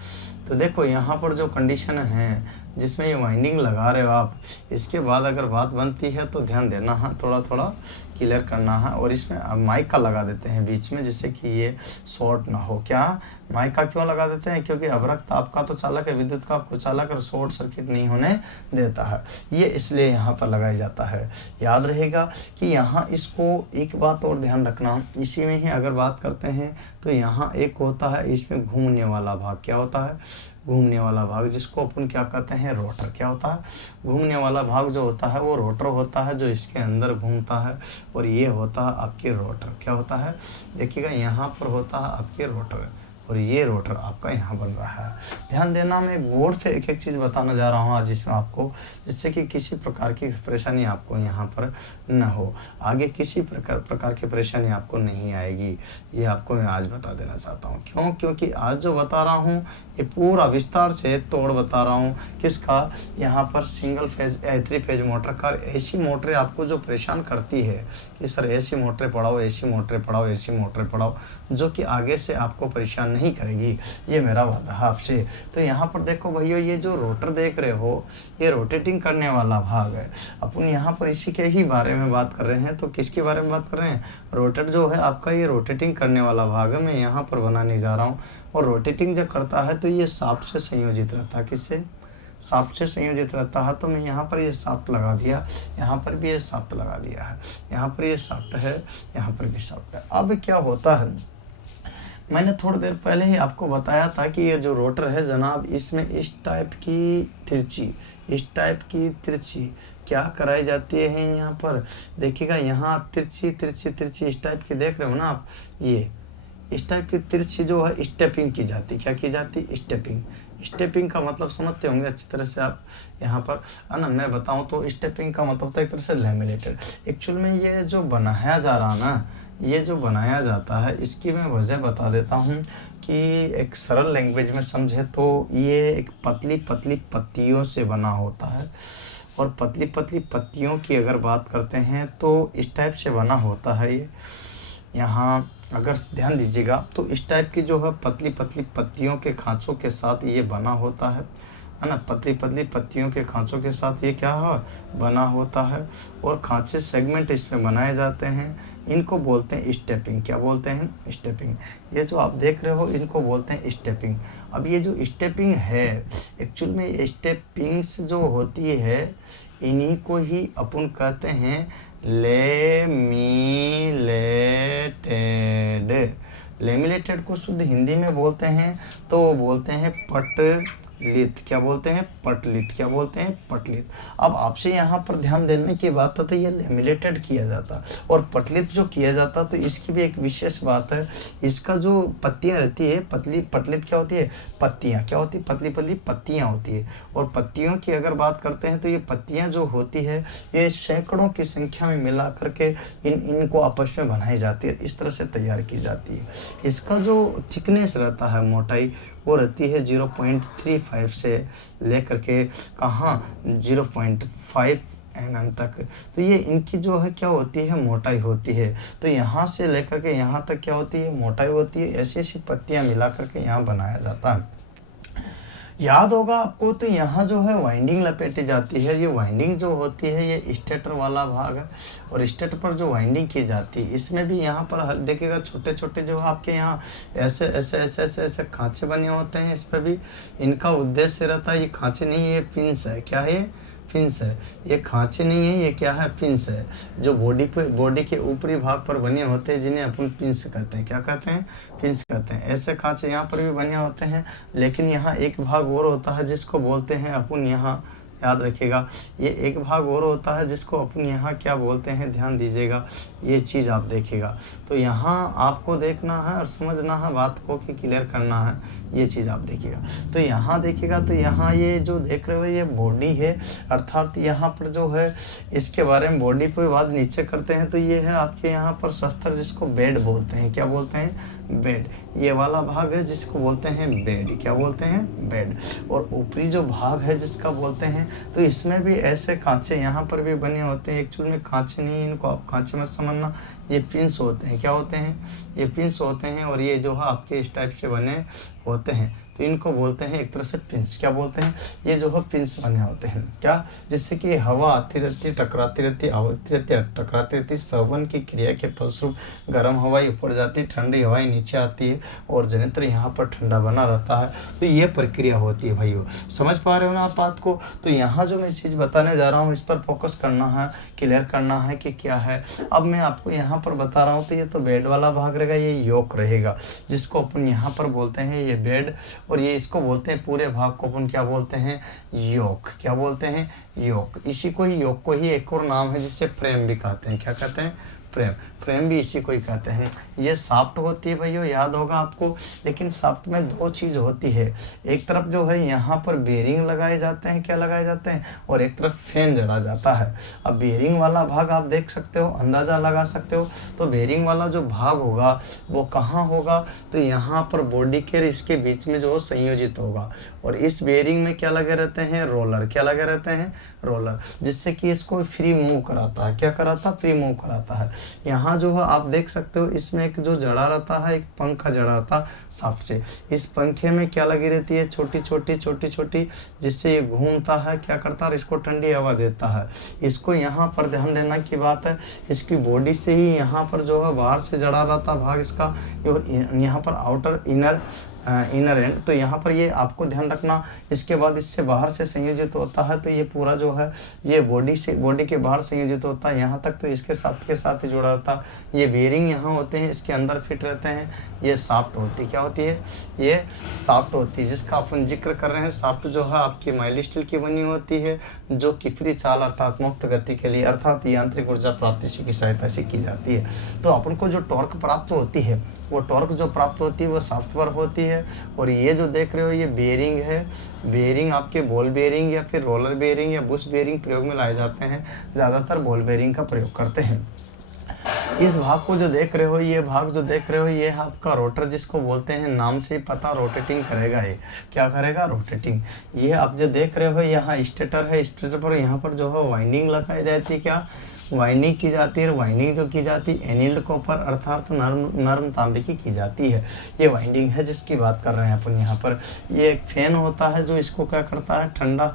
तो देखो यहाँ पर जो कंडीशन है जिसमें ये वाइंडिंग लगा रहे हो आप, इसके बाद अगर बात बनती है तो ध्यान देना है, थोड़ा थोड़ा क्लियर करना है। और इसमें अब माइका लगा देते हैं बीच में, जिससे कि ये शॉर्ट ना हो। क्या माइका क्यों लगा देते हैं, क्योंकि अभ्रक ताप का तो चालक है, विद्युत का कुचालक और शॉर्ट सर्किट नहीं होने देता है, ये इसलिए यहाँ पर लगाया जाता है। याद रहेगा कि यहाँ इसको एक बात और ध्यान रखना, इसी में ही अगर बात करते हैं तो यहाँ एक होता है इसमें घूमने वाला भाग। क्या होता है, घूमने वाला भाग, जिसको अपन क्या कहते हैं, रोटर। क्या होता है, घूमने वाला भाग जो होता है वो रोटर होता है, जो इसके अंदर घूमता है। और ये होता है आपके रोटर। क्या होता है, देखिएगा यहाँ पर होता है आपके रोटर, और ये रोटर आपका यहाँ बन रहा है। ध्यान देना, मैं गौर से एक एक चीज़ बताना जा रहा हूँ आज इसमें आपको, जिससे कि किसी प्रकार की परेशानी आपको यहाँ पर न हो, आगे किसी प्रकार की परेशानी आपको नहीं आएगी। ये आपको मैं आज बता देना चाहता हूँ। क्यों, क्योंकि आज जो बता रहा हूँ ये पूरा विस्तार से तोड़ बता रहा हूँ। किसका, यहाँ पर सिंगल फेज 3 फेज मोटर का। ऐसी मोटरें आपको जो परेशान करती है कि सर ऐसी मोटरें पढ़ाओ, ऐसी मोटरें पढ़ाओ, ऐसी मोटरें पढ़ाओ, जो कि आगे से आपको परेशान नहीं करेगी, ये मेरा वादा है आपसे। तो यहाँ पर देखो भैया, ये जो रोटर देख रहे हो ये रोटेटिंग करने वाला भाग है। अपन यहाँ पर इसी के ही बारे में बात कर रहे हैं। तो किसके बारे में बात कर रहे हैं, रोटर जो है आपका, ये रोटेटिंग करने वाला भाग है। मैं यहाँ पर बनाने जा रहा हूँ। और रोटेटिंग जब करता है तो ये शाफ्ट से संयोजित रहता है। किससे, शाफ्ट से संयोजित रहता है। तो मैं यहाँ पर ये शाफ्ट लगा दिया, यहाँ पर भी ये शाफ्ट लगा दिया है, यहाँ पर ये शाफ्ट है, यहाँ पर भी शाफ्ट है। अब क्या होता है, मैंने थोड़ी देर पहले ही आपको बताया था कि ये जो रोटर है जनाब, इसमें इस टाइप की तिरछी क्या कराई जाती है यहाँ पर। देखिएगा यहाँ तिरछी इस टाइप की देख रहे हो ना आप, ये इस टाइप की तिरछी जो है स्टेपिंग की जाती। क्या की जाती, स्टेपिंग का मतलब समझते होंगे अच्छी तरह से आप यहाँ पर, है ना। मैं बताऊँ तो स्टेपिंग का मतलब था एक तरह से लैमिनेटेड। एक्चुअल में ये जो बनाया जा रहा ना, ये जो बनाया जाता है, इसकी मैं वजह बता देता हूँ कि एक सरल लैंग्वेज में समझे तो ये एक पतली पत्तियों से बना होता है। और पतली पत्तियों की अगर बात करते हैं तो इस टाइप से बना होता है ये। यहाँ अगर ध्यान दीजिएगा तो इस टाइप की जो है पतली पतली पत्तियों के खांचों के साथ ये बना होता है ना, पतली पतली पत्तियों के खांचों के साथ ये क्या है बना होता है, और खांचे सेगमेंट इसमें बनाए जाते हैं। इनको बोलते हैं स्टेपिंग। क्या बोलते हैं? स्टेपिंग। ये जो आप देख रहे हो इनको बोलते हैं स्टेपिंग। अब ये जो स्टेपिंग है, एक्चुअल में स्टेपिंग्स जो होती है इन्हीं को ही अपन कहते हैं लेमिलेटेड। लेमिलेटेड को शुद्ध हिंदी में बोलते हैं तो वो बोलते हैं पटलित। क्या बोलते हैं? पटलित। क्या बोलते हैं? पटलित। अब आपसे यहाँ पर ध्यान देने की बात है तो ये लेमिलेटेड किया जाता और पटलित जो किया जाता, तो इसकी भी एक विशेष बात है। इसका जो पत्तियाँ रहती है पतली, पटलित क्या होती है? पत्तियाँ। क्या होती है? पतली पतली पत्तियाँ होती है। और पत्तियों की अगर बात करते हैं तो ये पत्तियाँ जो होती है ये सैकड़ों की संख्या में मिला करके इनको आपस में बनाई जाती है, इस तरह से तैयार की जाती है। इसका जो थिकनेस रहता है, मोटाई, वो रहती है 0.35 से लेकर के कहाँ 0.5 mm तक। तो ये इनकी जो है क्या होती है? मोटाई होती है। तो यहाँ से लेकर के यहाँ तक क्या होती है? मोटाई होती है। ऐसी ऐसी पत्तियाँ मिला करके यहाँ बनाया जाता है। याद होगा आपको, तो यहाँ जो है वाइंडिंग लपेटी जाती है। ये वाइंडिंग जो होती है ये स्टेटर वाला भाग है, और स्टेटर पर जो वाइंडिंग की जाती है इसमें भी यहाँ पर देखिएगा छोटे छोटे जो आपके यहाँ ऐसे ऐसे ऐसे ऐसे ऐसे खांचे बने होते हैं। इस पर भी इनका उद्देश्य रहता है, ये खांचे नहीं, ये पिंस है। क्या है? पिंस है। ये खांचे नहीं है, ये क्या है? पिंस है, जो बॉडी के ऊपरी भाग पर बने होते हैं, जिन्हें अपन पिंस कहते हैं। क्या कहते हैं? पिंस कहते हैं। ऐसे खांचे यहाँ पर भी बने होते हैं, लेकिन यहाँ एक भाग और होता है जिसको बोलते हैं अपन, यहाँ याद रखिएगा, ये एक भाग और होता है जिसको अपन यहाँ क्या बोलते हैं, ध्यान दीजिएगा, ये चीज़ आप देखिएगा। तो यहाँ आपको देखना है और समझना है बात को कि क्लियर करना है, ये चीज़ आप देखिएगा। तो यहाँ देखिएगा, तो यहाँ ये जो देख रहे हो ये बॉडी है, अर्थात यहाँ पर जो है इसके बारे में बॉडी पर बात नीचे करते हैं तो ये है आपके यहाँ पर शस्त्र, जिसको बेड बोलते हैं। क्या बोलते हैं? बेड। ये वाला भाग है जिसको बोलते हैं बेड। क्या बोलते हैं? बेड। और ऊपरी जो भाग है जिसका बोलते हैं, तो इसमें भी ऐसे खांचे यहाँ पर भी बने होते हैं। एक्चुअल में खांचे नहीं, इनको आप खांचे मत समझना, ये पिंस होते हैं। क्या होते हैं? ये पिंस होते हैं, और ये जो है आपके इस टाइप से बने होते हैं, तो इनको बोलते हैं एक तरह से पिंस। क्या बोलते हैं? ये जो है पिंस बने होते हैं। क्या? जिससे कि हवा आती रहती है, टकराती रहती है, आवती रहती है, टकराती रहती है। संवहन की क्रिया के फलस्वरूप गर्म हवाएं ऊपर जाती है, ठंडी हवाएं नीचे आती है, और जनित्र यहाँ पर ठंडा बना रहता है। तो ये प्रक्रिया होती है भाइयों। समझ पा रहे हो ना आप बात को? तो यहाँ जो मैं चीज़ बताने जा रहा हूँ इस पर फोकस करना है, क्लियर करना है कि क्या है। अब मैं आपको यहाँ पर बता रहा हूँ, तो ये तो बेड वाला भाग रहेगा, ये योक रहेगा, जिसको अपन यहाँ पर बोलते हैं ये बेड, और ये इसको बोलते हैं पूरे भाग को अपन क्या बोलते हैं? योक। क्या बोलते हैं? योक। इसी को ही, योक को ही एक और नाम है जिसे फ्रेम भी कहते हैं। क्या कहते हैं? फ्रेम। फ्रेम भी इसी को ही कहते हैं। ये साफ्ट होती है भैया, याद होगा आपको, लेकिन साफ्ट में दो चीज़ होती है। एक तरफ जो है यहाँ पर बेरिंग लगाए जाते हैं। क्या लगाए जाते हैं? और एक तरफ फैन जड़ा जाता है। अब बेरिंग वाला भाग आप देख सकते हो, अंदाज़ा लगा सकते हो। तो बेरिंग वाला जो भाग होगा वो कहाँ होगा? तो यहाँ पर बॉडी के इसके बीच में जो संयोजित होगा, और इस बेरिंग में क्या लगे रहते हैं? रोलर। क्या लगे रहते हैं? रोलर, जिससे कि इसको फ्री मूव कराता है। क्या कराता? फ्री मूव कराता है। यहाँ जो है आप देख सकते हो, इसमें एक जो जड़ा रहता है, एक पंखा जड़ा रहता है साफ से। इस पंखे में क्या लगी रहती है? छोटी छोटी छोटी छोटी, जिससे ये घूमता है, क्या करता है? इसको ठंडी हवा देता है। इसको यहाँ पर ध्यान देना की बात है, इसकी बॉडी से ही यहाँ पर जो है बाहर से जड़ा रहता भाग इसका, यहाँ पर आउटर इनर एंड, तो यहाँ पर ये आपको ध्यान रखना। इसके बाद इससे बाहर से संयोजित होता है, तो ये पूरा जो है ये बॉडी के बाहर संयोजित होता है यहाँ तक, तो इसके साफ्ट के साथ ही जुड़ा रहता है। ये बेरिंग यहाँ होते हैं, इसके अंदर फिट रहते हैं। ये साफ्ट होती है। क्या होती है? ये साफ्ट होती है, जिसका अपन जिक्र कर रहे हैं। साफ्ट जो है आपकी माइल्ड स्टील की बनी होती है, जो कि फ्री चाल अर्थात मुक्त गति के लिए, अर्थात यांत्रिक ऊर्जा प्राप्ति की सहायता से की जाती है। तो अपन को जो टॉर्क प्राप्त होती है, वो टॉर्क जो प्राप्त होती है वो सॉफ्टवेयर होती है। और ये जो देख रहे हो ये बेरिंग है। बेरिंग आपके बॉल बेरिंग या फिर रोलर बेरिंग या बुश बेरिंग प्रयोग में लाए जाते हैं। ज़्यादातर बॉल बेरिंग का प्रयोग करते हैं। इस भाग को जो देख रहे हो, ये भाग जो देख रहे हो, ये आपका रोटर, जिसको बोलते हैं, नाम से ही पता, रोटेटिंग करेगा। ये क्या करेगा? रोटेटिंग। ये आप जो देख रहे हो यहाँ स्टेटर है, स्टेटर पर यहाँ पर जो है वाइंडिंग लगाई जाती है। क्या? वाइंडिंग की जाती है। वाइंडिंग जो की जाती है एनील्ड कॉपर अर्थात नर्म तांबे की जाती है। ये वाइंडिंग है जिसकी बात कर रहे हैं अपन यहाँ पर। ये एक फैन होता है जो इसको क्या करता है, ठंडक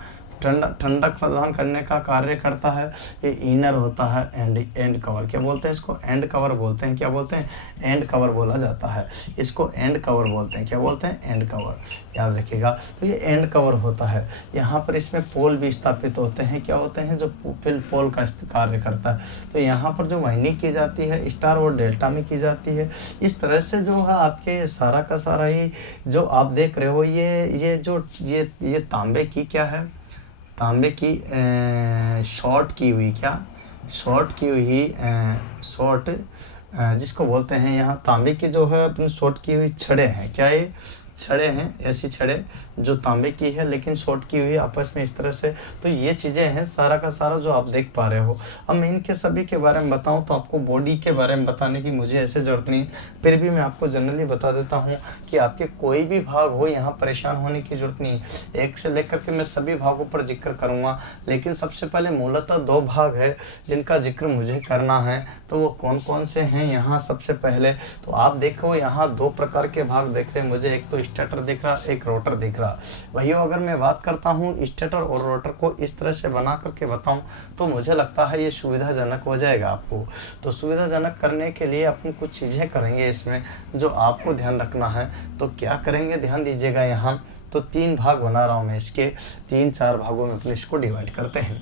प्रदान करने का कार्य करता है। ये इनर होता है एंड कवर, क्या बोलते हैं इसको, एंड कवर बोलते हैं। क्या बोलते हैं, एंड कवर बोला जाता है इसको, एंड कवर बोलते हैं। क्या बोलते हैं, एंड कवर, याद रखिएगा। तो ये एंड कवर होता है। यहाँ पर इसमें पोल भी स्थापित होते हैं। क्या होते हैं, जो पोल का कार्य करता है। तो यहाँ पर जो वाइंडिंग की जाती है स्टार और डेल्टा में की जाती है। इस तरह से जो है आपके सारा का सारा ही जो आप देख रहे हो ये तांबे की क्या है, तांबे की शॉर्ट की हुई, क्या शॉर्ट की हुई शॉर्ट जिसको बोलते हैं यहाँ तांबे की जो है अपनी शॉर्ट की हुई छड़े हैं। क्या ये छड़े हैं, ऐसी छड़े जो तांबे की है लेकिन शॉर्ट की हुई आपस में इस तरह से। तो ये चीज़ें हैं सारा का सारा जो आप देख पा रहे हो। अब मैं इनके सभी के बारे में बताऊं तो आपको बॉडी के बारे में बताने की मुझे ऐसे ज़रूरत नहीं, फिर भी मैं आपको जनरली बता देता हूं कि आपके कोई भी भाग हो यहाँ परेशान होने की ज़रूरत नहीं। एक से लेकर के मैं सभी भागों पर जिक्र करूँगा, लेकिन सबसे पहले मूलतः 2 भाग है जिनका जिक्र मुझे करना है। तो वो कौन कौन से हैं यहाँ, सबसे पहले तो आप देखो यहाँ 2 प्रकार के भाग देख रहे हैं मुझे, एक तो स्टेटर दिख रहा, एक रोटर दिख रहा। भाइयों अगर मैं बात करता हूँ स्टेटर और रोटर को इस तरह से बना करके बताऊं तो मुझे लगता है ये सुविधाजनक हो जाएगा आपको। तो सुविधाजनक करने के लिए अपन कुछ चीज़ें करेंगे इसमें जो आपको ध्यान रखना है। तो क्या करेंगे, ध्यान दीजिएगा। यहाँ तो 3 भाग बना रहा हूँ मैं, इसके 3-4 भागों में अपन इसको डिवाइड करते हैं।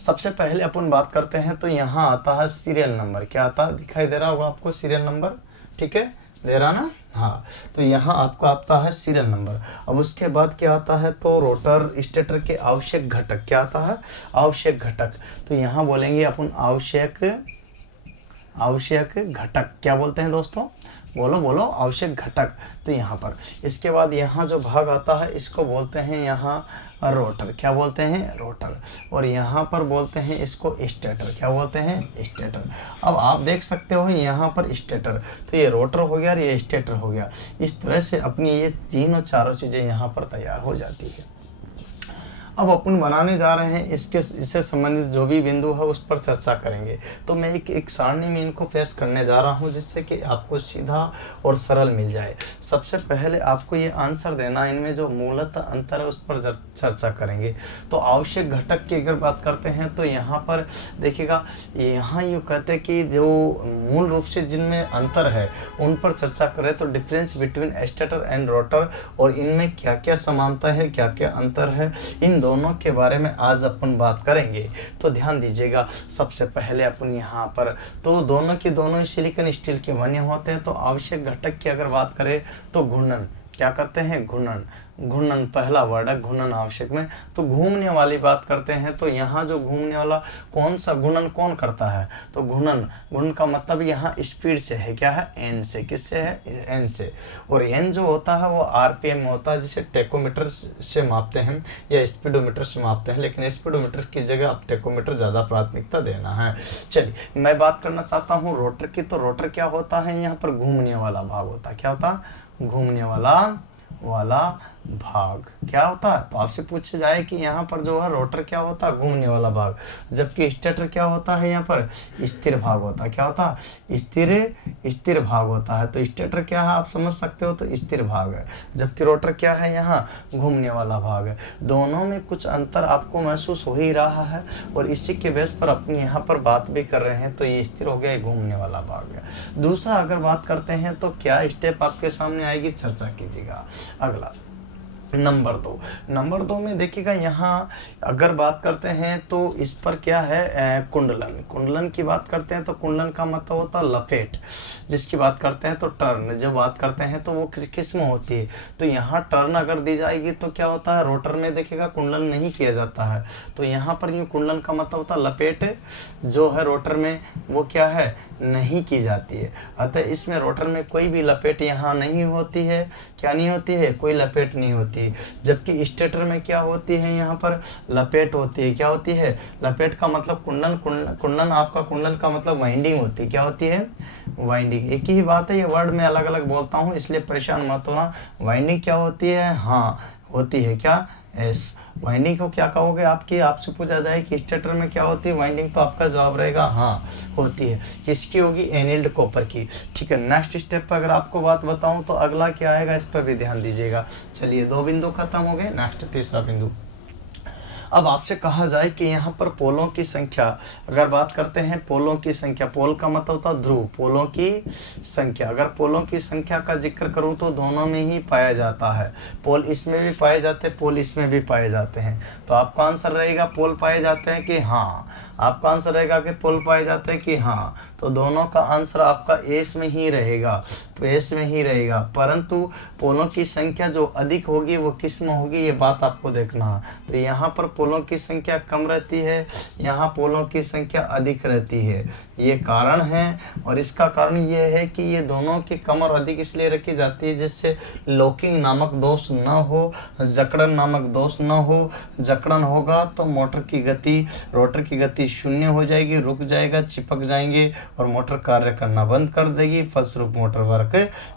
सबसे पहले अपन बात करते हैं तो यहाँ आता है सीरियल नंबर। क्या आता है, दिखाई दे रहा होगा आपको सीरियल नंबर, ठीक है, दे रहा ना, हाँ। तो यहाँ आपको आता है सीरियल नंबर। अब उसके बाद क्या आता है, तो रोटर स्टेटर के आवश्यक घटक। क्या आता है, आवश्यक घटक। तो यहाँ बोलेंगे अपन आवश्यक घटक। क्या बोलते हैं दोस्तों, बोलो आवश्यक घटक। तो यहाँ पर इसके बाद यहाँ जो भाग आता है इसको बोलते हैं यहाँ रोटर। क्या बोलते हैं, रोटर। और यहाँ पर बोलते हैं इसको स्टेटर। क्या बोलते हैं, स्टेटर। अब आप देख सकते हो यहाँ पर स्टेटर, तो ये रोटर हो गया और ये स्टेटर हो गया। इस तरह से अपनी ये 3-4 चीज़ें यहाँ पर तैयार हो जाती है। अब अपन बनाने जा रहे हैं इससे संबंधित जो भी बिंदु है उस पर चर्चा करेंगे। तो मैं एक सारणी में इनको फेस करने जा रहा हूं जिससे कि आपको सीधा और सरल मिल जाए। सबसे पहले आपको ये आंसर देना, इनमें जो मूलतः अंतर है उस पर चर्चा करेंगे। तो आवश्यक घटक की अगर बात करते हैं तो यहाँ पर देखिएगा, यहाँ यूँ कहते हैं कि जो मूल रूप से जिनमें अंतर है उन पर चर्चा करें तो difference between stator and rotor, और इनमें क्या क्या समानता है, क्या क्या अंतर है, इन दोनों के बारे में आज अपन बात करेंगे। तो ध्यान दीजिएगा। सबसे पहले अपन यहाँ पर तो दोनों की दोनों सिलिकॉन स्टील के बने होते हैं। तो आवश्यक घटक की अगर बात करें तो घूर्णन, क्या करते हैं, घूर्णन पहला वर्ड है घूर्णन आवश्यक में। तो घूमने वाली बात करते हैं तो यहाँ जो घूमने वाला कौन सा घूर्णन कौन करता है, तो घूर्णन का मतलब यहाँ स्पीड से है। क्या है, एन से। किससे है, एन से। और एन जो होता है वो आरपीएम में होता है, जिसे टेकोमीटर से मापते हैं या स्पीडोमीटर से मापते हैं, लेकिन स्पीडोमीटर की जगह आप टेकोमीटर ज़्यादा प्राथमिकता देना है। चलिए मैं बात करना चाहता हूँ रोटर की। तो रोटर क्या होता है, यहाँ पर घूमने वाला भाग होता है। क्या होता है, घूमने वाला भाग क्या होता है। तो आपसे पूछा जाए कि यहाँ पर जो है रोटर क्या होता है, घूमने वाला भाग, जबकि स्टेटर क्या होता है, यहाँ पर स्थिर भाग होता है। क्या होता है, स्थिर भाग होता है। तो स्टेटर क्या है आप समझ सकते हो, तो स्थिर भाग है, जबकि रोटर क्या है, यहाँ घूमने वाला भाग है। दोनों में कुछ अंतर आपको महसूस हो ही रहा है और इसी के बेस पर अपनी यहाँ पर बात भी कर रहे हैं। तो ये स्थिर हो गया, घूमने वाला भाग है। दूसरा अगर बात करते हैं तो क्या स्टेप आपके सामने आएगी, चर्चा कीजिएगा। अगला नंबर 2 में देखिएगा, यहाँ अगर बात करते हैं तो इस पर क्या है, कुंडलन की बात करते हैं तो कुंडलन का मतलब होता है लपेट। जिसकी बात करते हैं तो टर्न, जब बात करते हैं तो वो किस में होती है, तो यहाँ टर्न अगर दी जाएगी तो क्या होता है, रोटर में देखिएगा कुंडलन नहीं किया जाता है। तो यहाँ पर यूँ कुंडलन का मतलब होता है लपेट, जो है रोटर में वो क्या है, नहीं की जाती है। अतः इसमें रोटर में कोई भी लपेट यहाँ नहीं होती है। क्या नहीं होती है, कोई लपेट नहीं होती। जबकि स्टेटर में क्या होती है, यहाँ पर लपेट होती है। क्या होती है, लपेट का मतलब कुंडलन आपका कुंडलन का मतलब वाइंडिंग होती है। क्या होती है, वाइंडिंग। एक ही बात है, ये वर्ड मैं अलग अलग बोलता हूँ इसलिए परेशान मत होना। वाइंडिंग क्या होती है, हाँ होती है क्या, एस। वाइंडिंग को क्या कहोगे आपकी, आपसे पूछा जाए कि स्टेटर में क्या होती है वाइंडिंग, तो आपका जवाब रहेगा हाँ होती है। किसकी होगी, एनिल्ड कॉपर की। ठीक है, नेक्स्ट स्टेप पर अगर आपको बात बताऊं तो अगला क्या आएगा, इस पर भी ध्यान दीजिएगा। चलिए 2 बिंदु खत्म हो गए, नेक्स्ट तीसरा बिंदु। अब आपसे कहा जाए कि यहाँ पर पोलों की संख्या, अगर बात करते हैं पोलों की संख्या, पोल का मतलब होता है ध्रुव, पोलों की संख्या, अगर पोलों की संख्या का जिक्र करूँ तो दोनों में ही पाया जाता है। पोल इसमें भी पाए जाते हैं, पोल इसमें भी पाए जाते हैं। तो आपका आंसर रहेगा पोल पाए जाते हैं कि हाँ, आपका आंसर रहेगा कि पोल पाए जाते हैं कि हाँ। तो दोनों का आंसर आपका एस में ही रहेगा, तो एस में ही रहेगा। परंतु पोलों की संख्या जो अधिक होगी वो किस में होगी, ये बात आपको देखना है। तो यहाँ पर पोलों की संख्या कम रहती है, यहाँ पोलों की संख्या अधिक रहती है। ये कारण है, और इसका कारण ये है कि ये दोनों की कम और अधिक इसलिए रखी जाती है जिससे लॉकिंग नामक दोष न हो, जकड़न नामक दोष न हो। जकड़न होगा तो मोटर की गति, रोटर की गति शून्य हो जाएगी, रुक जाएगा, चिपक जाएंगे और मोटर कार्य करना बंद कर देगी, फलस्वरूप मोटर वर्क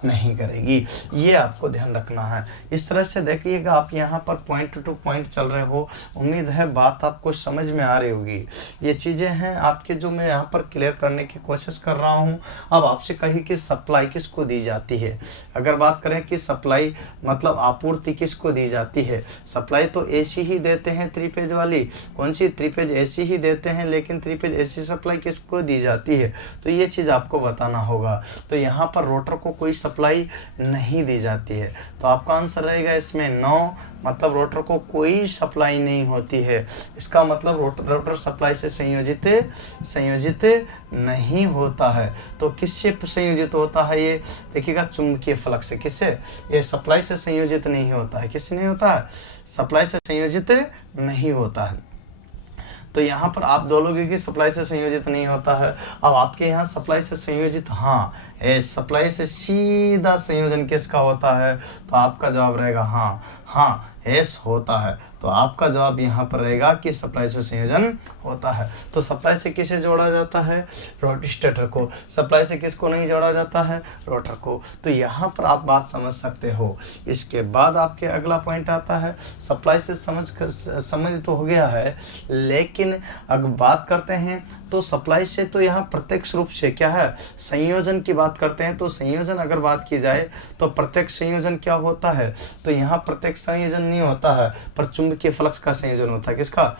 नहीं करेगी। ये आपको ध्यान रखना है। इस तरह से देखिएगा, आप यहाँ पर पॉइंट टू पॉइंट चल रहे हो, उम्मीद है बात आपको समझ में आ रही होगी। ये चीज़ें हैं आपके जो मैं यहाँ पर क्लियर करने की कोशिश कर रहा हूँ। अब आपसे कही कि सप्लाई किसको दी जाती है, अगर बात करें कि सप्लाई मतलब आपूर्ति किसको दी जाती है, सप्लाई तो एसी ही देते हैं, 3 फेज वाली, कौन सी 3 फेज एसी ही देते हैं, लेकिन 3 फेज एसी सप्लाई किसको दी जाती है, तो ये चीज़ आपको बताना होगा। तो यहाँ पर रोटर को कोई सप्लाई नहीं दी जाती है, तो आपका आंसर रहेगा इसमें 9, मतलब रोटर को कोई सप्लाई नहीं होती है। इसका मतलब रोटर सप्लाई से संयोजित नहीं होता है। तो किससे संयोजित होता है, ये देखिएगा चुंबकीय फ्लक्स से। किससे, ये सप्लाई से संयोजित नहीं होता है, किससे नहीं होता है, सप्लाई से संयोजित नहीं होता है। तो यहाँ पर आप बोलोगे कि सप्लाई से संयोजित नहीं होता है। अब आपके यहाँ सप्लाई से संयोजित हाँ है, सप्लाई से सीधा संयोजन किसका होता है, तो आपका जवाब रहेगा हाँ एस होता है। तो आपका जवाब यहाँ पर रहेगा कि सप्लाई से संयोजन होता है। तो सप्लाई से किसे जोड़ा जाता है, रोटेटर को। सप्लाई से किसको नहीं जोड़ा जाता है, रोटर को। तो यहाँ पर आप बात समझ सकते हो। इसके बाद आपके अगला पॉइंट आता है, सप्लाई से समझ तो हो गया है, लेकिन अगर बात करते हैं तो सप्लाई से तो यहाँ प्रत्यक्ष रूप से क्या है, संयोजन की बात करते हैं। तो संयोजन अगर बात की जाए तो प्रत्यक्ष संयोजन क्या होता है, तो यहाँ प्रत्यक्ष संयोजन नहीं होता है, पर चुंबकीय फ्लक्स का संयोजन होता है। किसका,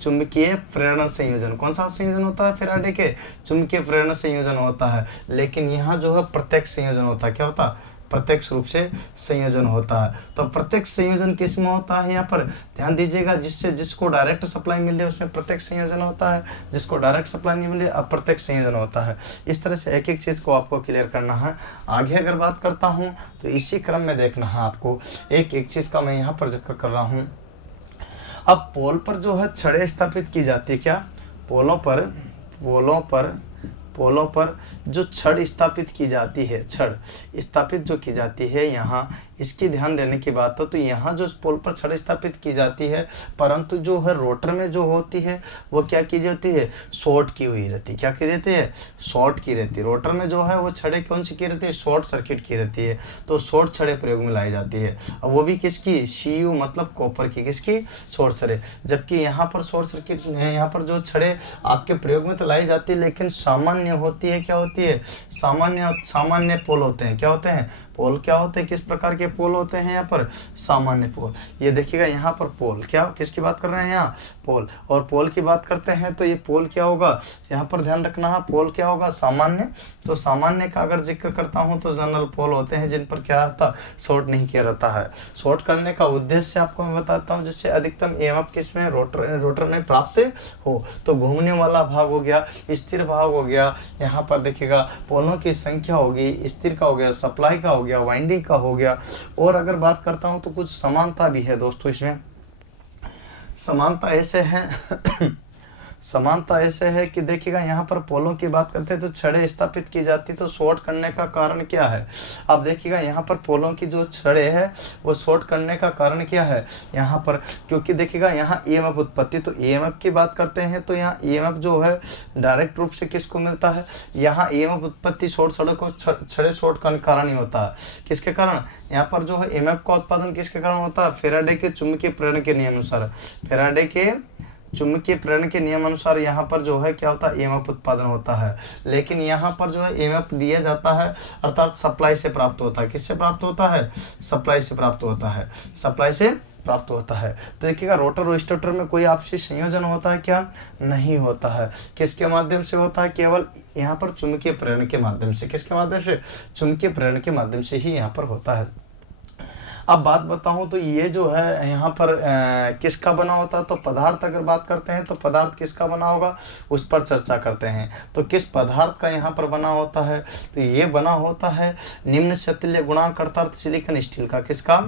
चुंबकीय प्रेरण संयोजन। कौन सा संयोजन होता है, फैराडे के चुंबकीय प्रेरण संयोजन होता है। लेकिन यहाँ जो है प्रत्यक्ष संयोजन होता है, क्या होता है, प्रत्यक्ष रूप से संयोजन होता है। तो प्रत्यक्ष संयोजन किस में होता है, यहाँ पर ध्यान दीजिएगा, जिसको डायरेक्ट सप्लाई मिल रही है उसमें प्रत्यक्ष संयोजन होता है, जिसको डायरेक्ट सप्लाई नहीं मिल रही अप्रत्यक्ष संयोजन होता है। इस तरह से एक एक चीज़ को आपको क्लियर करना है। आगे अगर बात करता हूँ तो इसी क्रम में देखना है आपको, एक एक चीज़ का मैं यहाँ पर जिक्र कर रहा हूँ। अब पोल पर जो है छड़ें स्थापित की जाती है, क्या, पोलों पर जो छड़ स्थापित की जाती है, छड़ स्थापित जो की जाती है यहाँ, इसकी ध्यान देने की बात है। तो यहाँ जो पोल पर छड़ स्थापित की जाती है, परंतु जो है रोटर में जो होती है वो क्या की जाती है, शॉर्ट की हुई रहती है। क्या की रहती है, शॉर्ट की रहती है। रोटर में जो है वो छड़ें कौन सी की रहती है, शॉर्ट सर्किट की रहती है। तो शॉर्ट छड़ें प्रयोग में लाई जाती है, और वो भी किसकी, CU मतलब कॉपर की, किसकी, शॉर्ट छड़ें। जबकि यहाँ पर शॉर्ट सर्किट, यहाँ पर जो छड़ें आपके प्रयोग में तो लाई जाती है, लेकिन सामान्य होती है, क्या होती है, सामान्य पोल होते हैं। क्या होते हैं, पोल क्या होते हैं, किस प्रकार के पोल होते हैं, यहाँ पर सामान्य पोल। ये देखिएगा यहाँ पर पोल, क्या किसकी बात कर रहे हैं, यहाँ पोल। और पोल की बात करते हैं तो ये पोल क्या होगा, यहाँ पर ध्यान रखना है, पोल क्या होगा, सामान्य। तो सामान्य का अगर जिक्र करता हूँ तो जनरल पोल होते हैं, जिन पर क्या रहता, शॉर्ट नहीं किया रहता है। शॉर्ट करने का उद्देश्य आपको मैं बताता हूँ, जिससे अधिकतम EMF किसमें, रोटर में प्राप्त हो। तो घूमने वाला भाग हो गया, स्थिर भाग हो गया, यहाँ पर देखिएगा पोलों की संख्या होगी, स्थिर का हो गया, सप्लाई का हो गया, वाइंडिंग का हो गया। और अगर बात करता हूं तो कुछ समानता भी है दोस्तों, इसमें समानता ऐसे है समानता ऐसे है कि देखिएगा यहाँ पर पोलों की बात करते हैं तो छड़ें स्थापित की जाती, तो शॉर्ट करने का कारण क्या है। अब देखिएगा यहाँ पर पोलों की जो छड़ें है वो शॉर्ट करने का कारण क्या है यहाँ पर, क्योंकि देखिएगा यहाँ ईएमएफ उत्पत्ति, तो ईएमएफ की बात करते हैं तो यहाँ ईएमएफ जो है डायरेक्ट रूप से किसको मिलता है, यहाँ ईएमएफ उत्पत्ति शॉर्ट सड़क को छड़े शॉर्ट करने के कारण ही होता है। किसके कारण, यहाँ पर जो है ईएमएफ का उत्पादन किसके कारण होता है, फैराडे के चुंबकीय प्रेरण के नियम अनुसार, फैराडे के चुंबकीय प्रेरण के नियम अनुसार यहाँ पर जो है क्या होता है, ईएमएफ उत्पादन होता है। लेकिन यहाँ पर जो है ईएमएफ दिया जाता है अर्थात सप्लाई से प्राप्त होता है। किससे प्राप्त होता है, सप्लाई से प्राप्त होता है, सप्लाई से प्राप्त होता है। तो देखिएगा रोटर और स्टेटर में कोई आपसी संयोजन होता है क्या, नहीं होता है। किसके माध्यम से होता है, केवल यहाँ पर चुंबकीय प्रेरण के माध्यम से। किसके माध्यम से, चुंबकीय प्रेरण के माध्यम से ही यहाँ पर होता है। अब बात बताऊं तो ये जो है यहाँ पर किसका बना होता है, तो पदार्थ अगर बात करते हैं तो पदार्थ किसका बना होगा उस पर चर्चा करते हैं। तो किस पदार्थ का यहाँ पर बना होता है, तो ये बना होता है निम्न शैथिल्य गुणांक अर्थात सिलिकॉन स्टील का। किसका,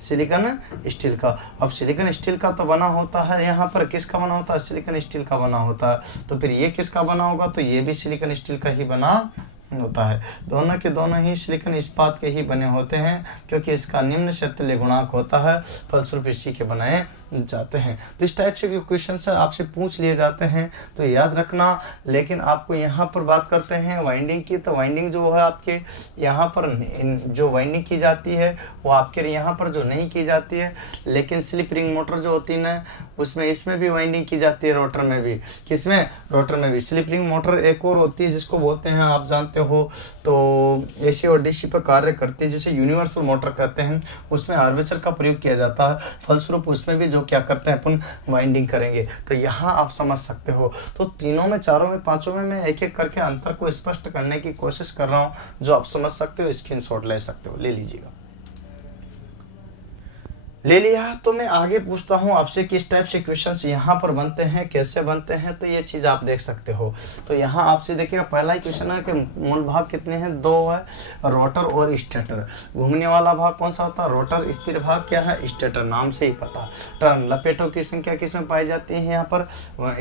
सिलिकॉन स्टील का। अब सिलिकॉन स्टील का तो बना होता है, यहाँ पर किसका बना होता है, सिलिकॉन स्टील का बना होता है। तो फिर ये किसका बना होगा, तो ये भी सिलिकॉन स्टील का ही बना होता है। दोनों के दोनों ही सिलिकॉन इस्पात के ही बने होते हैं, क्योंकि इसका निम्न शैथिल्य गुणांक होता है, फलस्वरूप इसी के बनाए जाते हैं। तो इस टाइप से जो क्वेश्चन है आपसे पूछ लिए जाते हैं तो याद रखना। लेकिन आपको यहाँ पर बात करते हैं वाइंडिंग की, तो वाइंडिंग जो है आपके यहाँ पर जो वाइंडिंग की जाती है वो आपके यहाँ पर जो नहीं की जाती है। लेकिन स्लिप रिंग मोटर जो होती है ना उसमें, इसमें भी वाइंडिंग की जाती है, रोटर में भी। किसमें, रोटर में भी। स्लिप रिंग मोटर एक और होती है जिसको बोलते हैं, आप जानते हो, तो एसी और डीसी पर कार्य करती है, जिसे यूनिवर्सल मोटर कहते हैं। उसमें आर्मेचर का प्रयोग किया जाता है, फलस्वरूप उसमें भी जो क्या करते हैं अपन वाइंडिंग करेंगे। तो यहाँ आप समझ सकते हो। तो तीनों में, चारों में, पांचों में मैं एक एक करके अंतर को स्पष्ट करने की कोशिश कर रहा हूँ, जो आप समझ सकते हो। स्क्रीनशॉट ले सकते हो, ले लीजिएगा। ले लिया तो मैं आगे पूछता हूँ आपसे किस टाइप से क्वेश्चंस यहाँ पर बनते हैं, कैसे बनते हैं, तो ये चीज़ आप देख सकते हो। तो यहाँ आपसे देखिएगा पहला ही क्वेश्चन है कि मूल भाग कितने हैं, 2 है, रोटर और स्टेटर। घूमने वाला भाग कौन सा होता है, रोटर। स्थिर भाग क्या है, स्टेटर, नाम से ही पता। टर्न, लपेटों की संख्या किस में पाई जाती है, यहाँ पर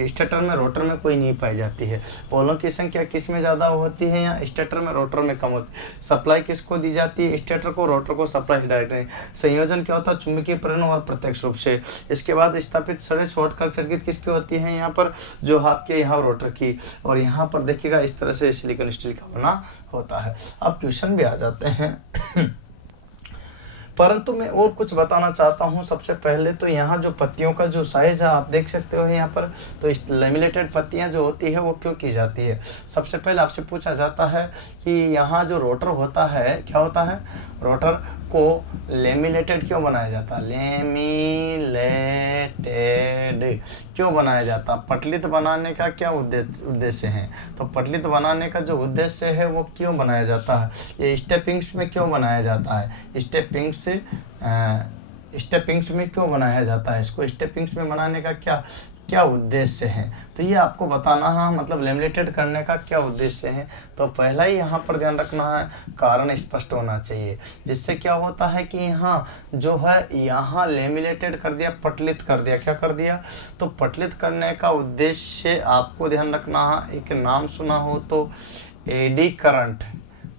स्टेटर में, रोटर में कोई नहीं पाई जाती है। पोलों की संख्या किस में ज़्यादा होती है, यहाँ स्टेटर में, रोटर में कम होती है। सप्लाई किसको दी जाती है, स्टेटर को, रोटर को सप्लाई डायरेक्ट। संयोजन क्या होता है, चुंबकीय प्रेरण और प्रत्यक्ष रूप से। इसके बाद स्थापित छड़ें शॉर्ट सर्किट किसकी होती है, यहाँ पर जो आपके यहाँ रोटर की, और यहाँ पर देखिएगा इस तरह से सिलिकॉन स्टील का बना होता है। अब क्वेश्चन भी आ जाते हैं परंतु मैं और कुछ बताना चाहता हूँ। सबसे पहले तो यहाँ जो पत्तियों का जो साइज है आप देख सकते हो यहाँ पर, तो लेमिनेटेड पत्तियाँ जो होती है वो क्यों की जाती है। सबसे पहले आपसे पूछा जाता है कि यहाँ जो रोटर होता है, क्या होता है, रोटर को लेमिनेटेड क्यों बनाया जाता है, लेमिनेटेड क्यों बनाया जाता है। पटलित बनाने का क्या उद्देश्य है, तो पटलित बनाने का जो उद्देश्य है वो क्यों बनाया जाता है, ये स्टेपिंग्स में क्यों बनाया जाता है, स्टेपिंग्स में क्यों बनाया जाता है, इसको स्टेपिंग्स में बनाने का क्या उद्देश्य है, तो ये आपको बताना है, मतलब लेमिनेटेड करने का क्या उद्देश्य है। तो पहला ही यहाँ पर ध्यान रखना है, कारण स्पष्ट होना चाहिए, जिससे क्या होता है कि यहाँ जो है यहाँ लेमिनेटेड कर दिया, पटलित कर दिया, क्या कर दिया, तो पटलित करने का उद्देश्य आपको ध्यान रखना है। एक नाम सुना हो तो एडी करंट,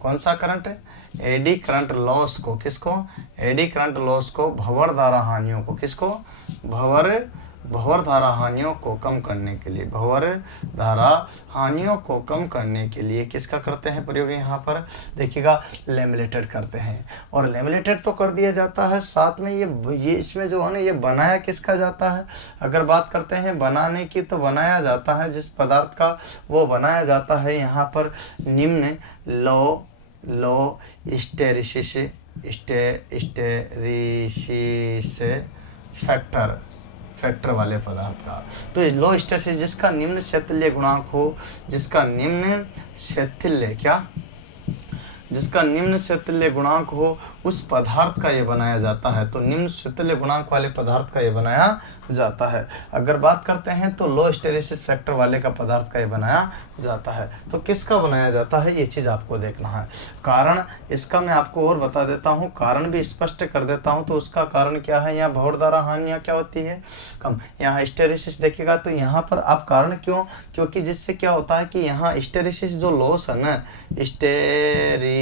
कौन सा करंट है, एडी करंट लॉस को, किसको, एडी करंट लॉस को, भंवर धारा हानियों को, किसको, भंवर धारा हानियों को कम करने के लिए, भंवर धारा हानियों को कम करने के लिए किसका करते हैं प्रयोग, यहाँ पर देखिएगा लेमिनेटेड करते हैं। और लेमिनेटेड तो कर दिया जाता है, साथ में ये इसमें जो है ना ये बनाया किसका जाता है। अगर बात करते हैं बनाने की, तो बनाया जाता है जिस पदार्थ का, वो बनाया जाता है यहाँ पर निम्न लो स्टेरिसिस फैक्टर वाले पदार्थ का। तो लो स्टेरिसिस जिसका निम्न शैथिल्य गुणांक हो, जिसका निम्न शैथिल्य क्या जिसका निम्न शैथिल्य गुणांक हो उस पदार्थ का ये बनाया जाता है। तो निम्न शैथिल्य गुणांक वाले पदार्थ का ये बनाया जाता है। अगर बात करते हैं तो लो हिस्टैरिसीस फैक्टर वाले का पदार्थ का ये बनाया जाता है। तो किसका बनाया जाता है ये चीज़ आपको देखना है। कारण इसका मैं आपको और बता देता हूँ, कारण भी स्पष्ट कर देता हूँ। तो उसका कारण क्या है, यहाँ भौर द्वारा हानियाँ क्या होती है, कम। यहाँ हिस्टैरिसीस देखिएगा तो यहाँ पर आप कारण क्यों, क्योंकि जिससे क्या होता है कि यहाँ हिस्टैरिसीस जो लॉस है ना, हिस्टैरिसीस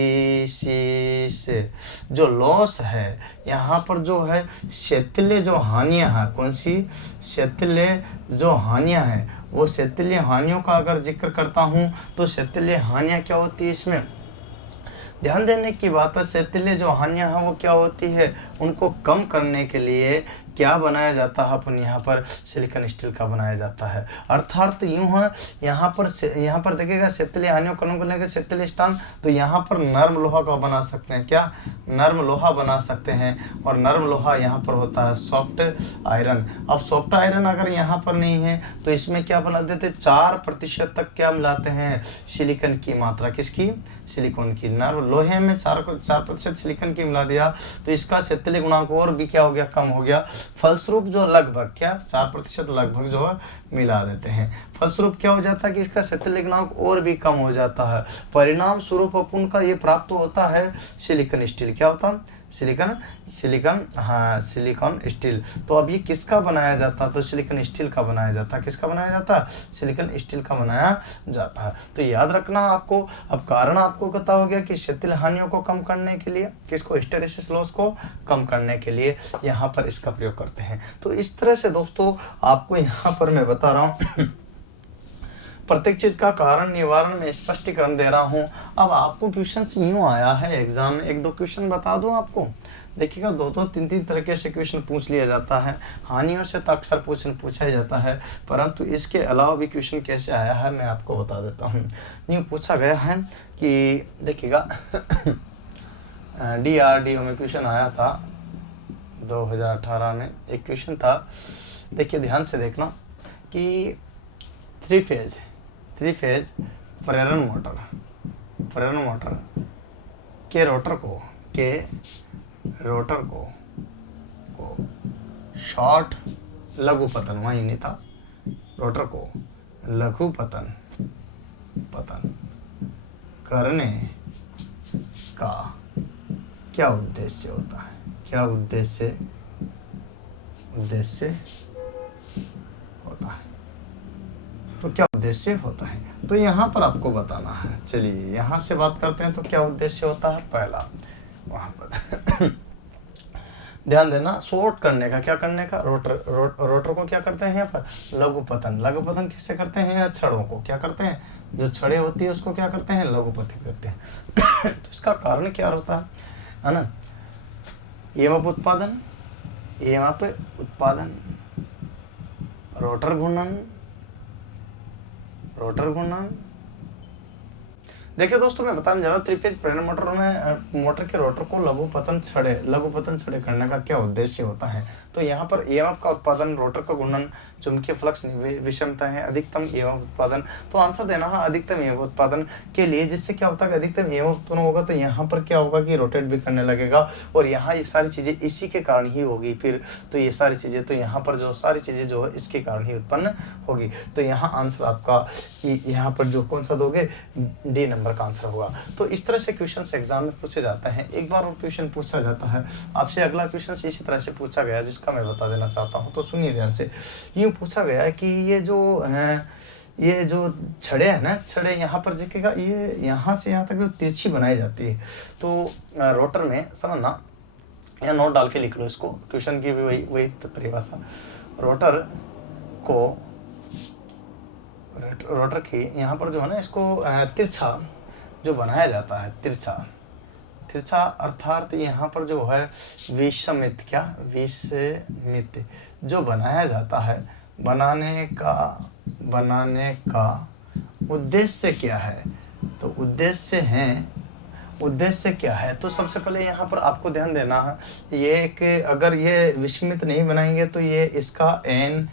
जो लॉस है यहाँ पर जो है शैथिल्य जो हानियाँ हैं, कौन सी शैथिल्य जो हानियाँ हैं, वो शैथिल्य हानियों का अगर जिक्र करता हूँ तो शैथिल्य हानियाँ क्या होती है, इसमें ध्यान देने की बात है। शैथिल्य जो हानियाँ हैं वो क्या होती है, उनको कम करने के लिए क्या बनाया जाता है, अपन यहाँ पर सिलिकॉन स्टील का बनाया जाता है। अर्थात यूँ है यहाँ पर देखिएगा शैथिल्य हानियों को कम करने के शैथिल्य स्थान, तो यहाँ पर नर्म लोहा का बना सकते हैं, क्या नर्म लोहा बना सकते हैं। और नर्म लोहा यहाँ पर होता है सॉफ्ट आयरन। अब सॉफ्ट आयरन अगर यहाँ पर नहीं है तो इसमें क्या बना देते, 4% तक क्या मिलाते हैं, सिलिकॉन की मात्रा, किसकी, सिलिकॉन की। नर्म लोहे में 4% सिलिकॉन की मिला दिया तो इसका शैथिल्य गुणांक और भी क्या हो गया, कम हो गया। फलस्वरूप जो लगभग क्या 4% लगभग जो है मिला देते हैं। फलस्वरूप क्या हो जाता है कि इसका शैथिल्य गुणांक और भी कम हो जाता है। परिणाम स्वरूप अपन का ये प्राप्त होता है सिलिकॉन स्टील। क्या होता है, सिलिकॉन स्टील। तो अब ये किसका बनाया जाता है, तो सिलिकॉन स्टील का बनाया जाता है। किसका बनाया जाता है, सिलिकॉन स्टील का बनाया जाता है। तो याद रखना आपको। अब कारण आपको पता हो गया कि शैथिल्य हानियों को कम करने के लिए, किसको, हिस्टैरिसीस लॉस को कम करने के लिए यहाँ पर इसका प्रयोग करते हैं। तो इस तरह से दोस्तों आपको यहाँ पर मैं बता रहा हूँ प्रत्येक चीज का कारण निवारण में स्पष्टीकरण दे रहा हूं। अब आपको क्वेश्चन यूं आया है एग्जाम में, 1-2 क्वेश्चन बता दूं आपको। देखिएगा 2-2 3-3 तरीके से क्वेश्चन पूछ लिया जाता है। हानियों से तो अक्सर क्वेश्चन पूछा जाता है, परंतु इसके अलावा भी क्वेश्चन कैसे आया है मैं आपको बता देता हूँ। यूँ पूछा गया है कि देखिएगा DRDO में क्वेश्चन आया था 2018 में। एक क्वेश्चन था, देखिए ध्यान से देखना कि थ्री फेज प्रेरण मोटर के रोटर को शॉर्ट लघु पतन, वहीं नहीं था, रोटर को लघु पतन करने का क्या उद्देश्य होता है, क्या उद्देश्य होता है। तो क्या उद्देश्य होता है, तो यहाँ पर आपको बताना है। चलिए यहाँ से बात करते हैं। तो क्या उद्देश्य होता है, पहला वहाँ पर ध्यान देना, शॉर्ट करने का, क्या करने का, रोटर को क्या करते हैं यहाँ पर, लघु पतन किससे करते हैं, छड़ों को क्या करते हैं, जो छड़े होती है उसको क्या करते हैं, लघु पतित करते हैं। तो इसका कारण क्या होता है ना, EMF उत्पादन, रोटर घूर्णन। देखिए दोस्तों मैं बताने जा रहा हूँ, 3 फेज प्रेरण मोटर में मोटर के रोटर को लघु पतन छड़े करने का क्या उद्देश्य होता है। तो यहाँ पर EMF का उत्पादन, रोटर का घूर्णन, चुंबकीय फ्लक्स विषमता है, अधिकतम EMF उत्पादन। तो आंसर देना है अधिकतम EMF उत्पादन के लिए, जिससे क्या होता है अधिकतम EMF उत्पन्न होगा तो यहाँ पर क्या होगा कि रोटेट भी करने लगेगा और यहाँ ये सारी चीजें इसी के कारण ही होगी। फिर तो ये सारी चीजें, तो यहाँ पर जो सारी चीजें जो है इसके कारण ही उत्पन्न होगी। तो यहाँ आंसर आपका यहाँ पर जो कौन सा दोगे, D नंबर का आंसर होगा। तो इस तरह से क्वेश्चन एग्जाम में पूछे जाते हैं। एक बार और क्वेश्चन पूछा जाता है आपसे, अगला क्वेश्चन इसी तरह से पूछा गया जिसका मैं बता देना चाहता हूँ। तो सुनिए ध्यान से, यूँ पूछा गया है कि ये जो छड़े हैं ना, छड़े यहाँ पर देखिएगा, ये यहाँ से यहाँ तक जो तिरछी बनाई जाती है। तो रोटर में समझना, यहाँ नोट डाल के लिख लो इसको, क्वेश्चन की भी वही परिभाषा। रोटर की यहाँ पर जो है ना, इसको तिरछा जो बनाया जाता है, तिरछा अर्थात यहाँ पर जो है विषमित जो बनाया जाता है, बनाने का उद्देश्य क्या है। तो उद्देश्य क्या है, तो सबसे पहले यहाँ पर आपको ध्यान देना है, ये कि अगर ये विषमित नहीं बनाएंगे तो ये इसका N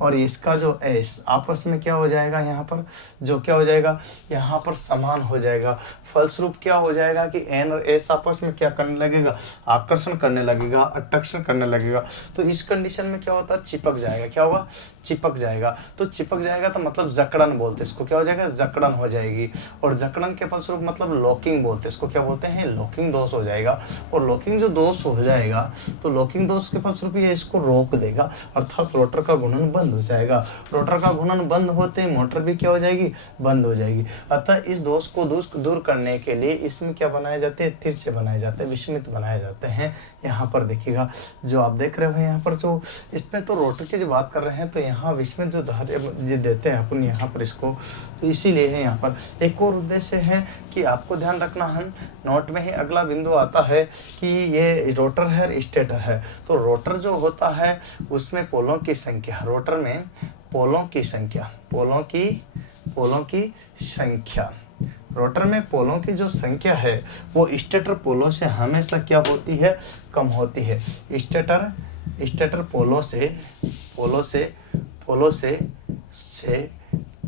और इसका जो एस आपस में क्या हो जाएगा, यहाँ पर जो क्या हो जाएगा, यहाँ पर समान हो जाएगा। फलस्वरूप क्या हो जाएगा कि एन और एस आपस में क्या करने लगेगा, आकर्षण करने लगेगा, अट्रैक्शन करने लगेगा। तो इस कंडीशन में क्या होता है, चिपक जाएगा। क्या होगा, चिपक जाएगा। तो चिपक जाएगा तो मतलब जकड़न बोलते हैं इसको, क्या हो जाएगा, जकड़न हो जाएगी। और जकड़न के फलस्वरूप मतलब लॉकिंग बोलते हैं इसको, क्या बोलते हैं, लॉकिंग दोष हो जाएगा। और लॉकिंग जो दोष हो जाएगा तो लॉकिंग दोष के फलस्वरूप ये इसको रोक देगा, अर्थात रोटर का घूर्णन बंद हो जाएगा। रोटर का घूर्णन बंद होते ही मोटर भी क्या हो जाएगी, बंद हो जाएगी। अतः इस दोष को दूर करने के लिए इसमें क्या बनाए जाते हैं, तिरछे बनाए जाते हैं, विषमित बनाए जाते हैं। यहाँ पर देखिएगा जो आप देख रहे हो यहाँ पर जो इसमें तो रोटर की जो बात कर रहे हैं तो यहाँ विषमित जो धारे ये देते हैं अपन यहाँ पर इसको, तो इसीलिए है यहाँ पर। एक और उद्देश्य है कि आपको ध्यान रखना है, नोट में ही अगला बिंदु आता है कि ये रोटर है, स्टेटर है। तो रोटर जो होता है उसमें पोलों की संख्या, रोटर में पोलों की संख्या, पोलों की संख्या, रोटर में पोलों की जो संख्या है वो स्टेटर पोलों से हमेशा क्या होती है, कम होती है। स्टेटर पोलों से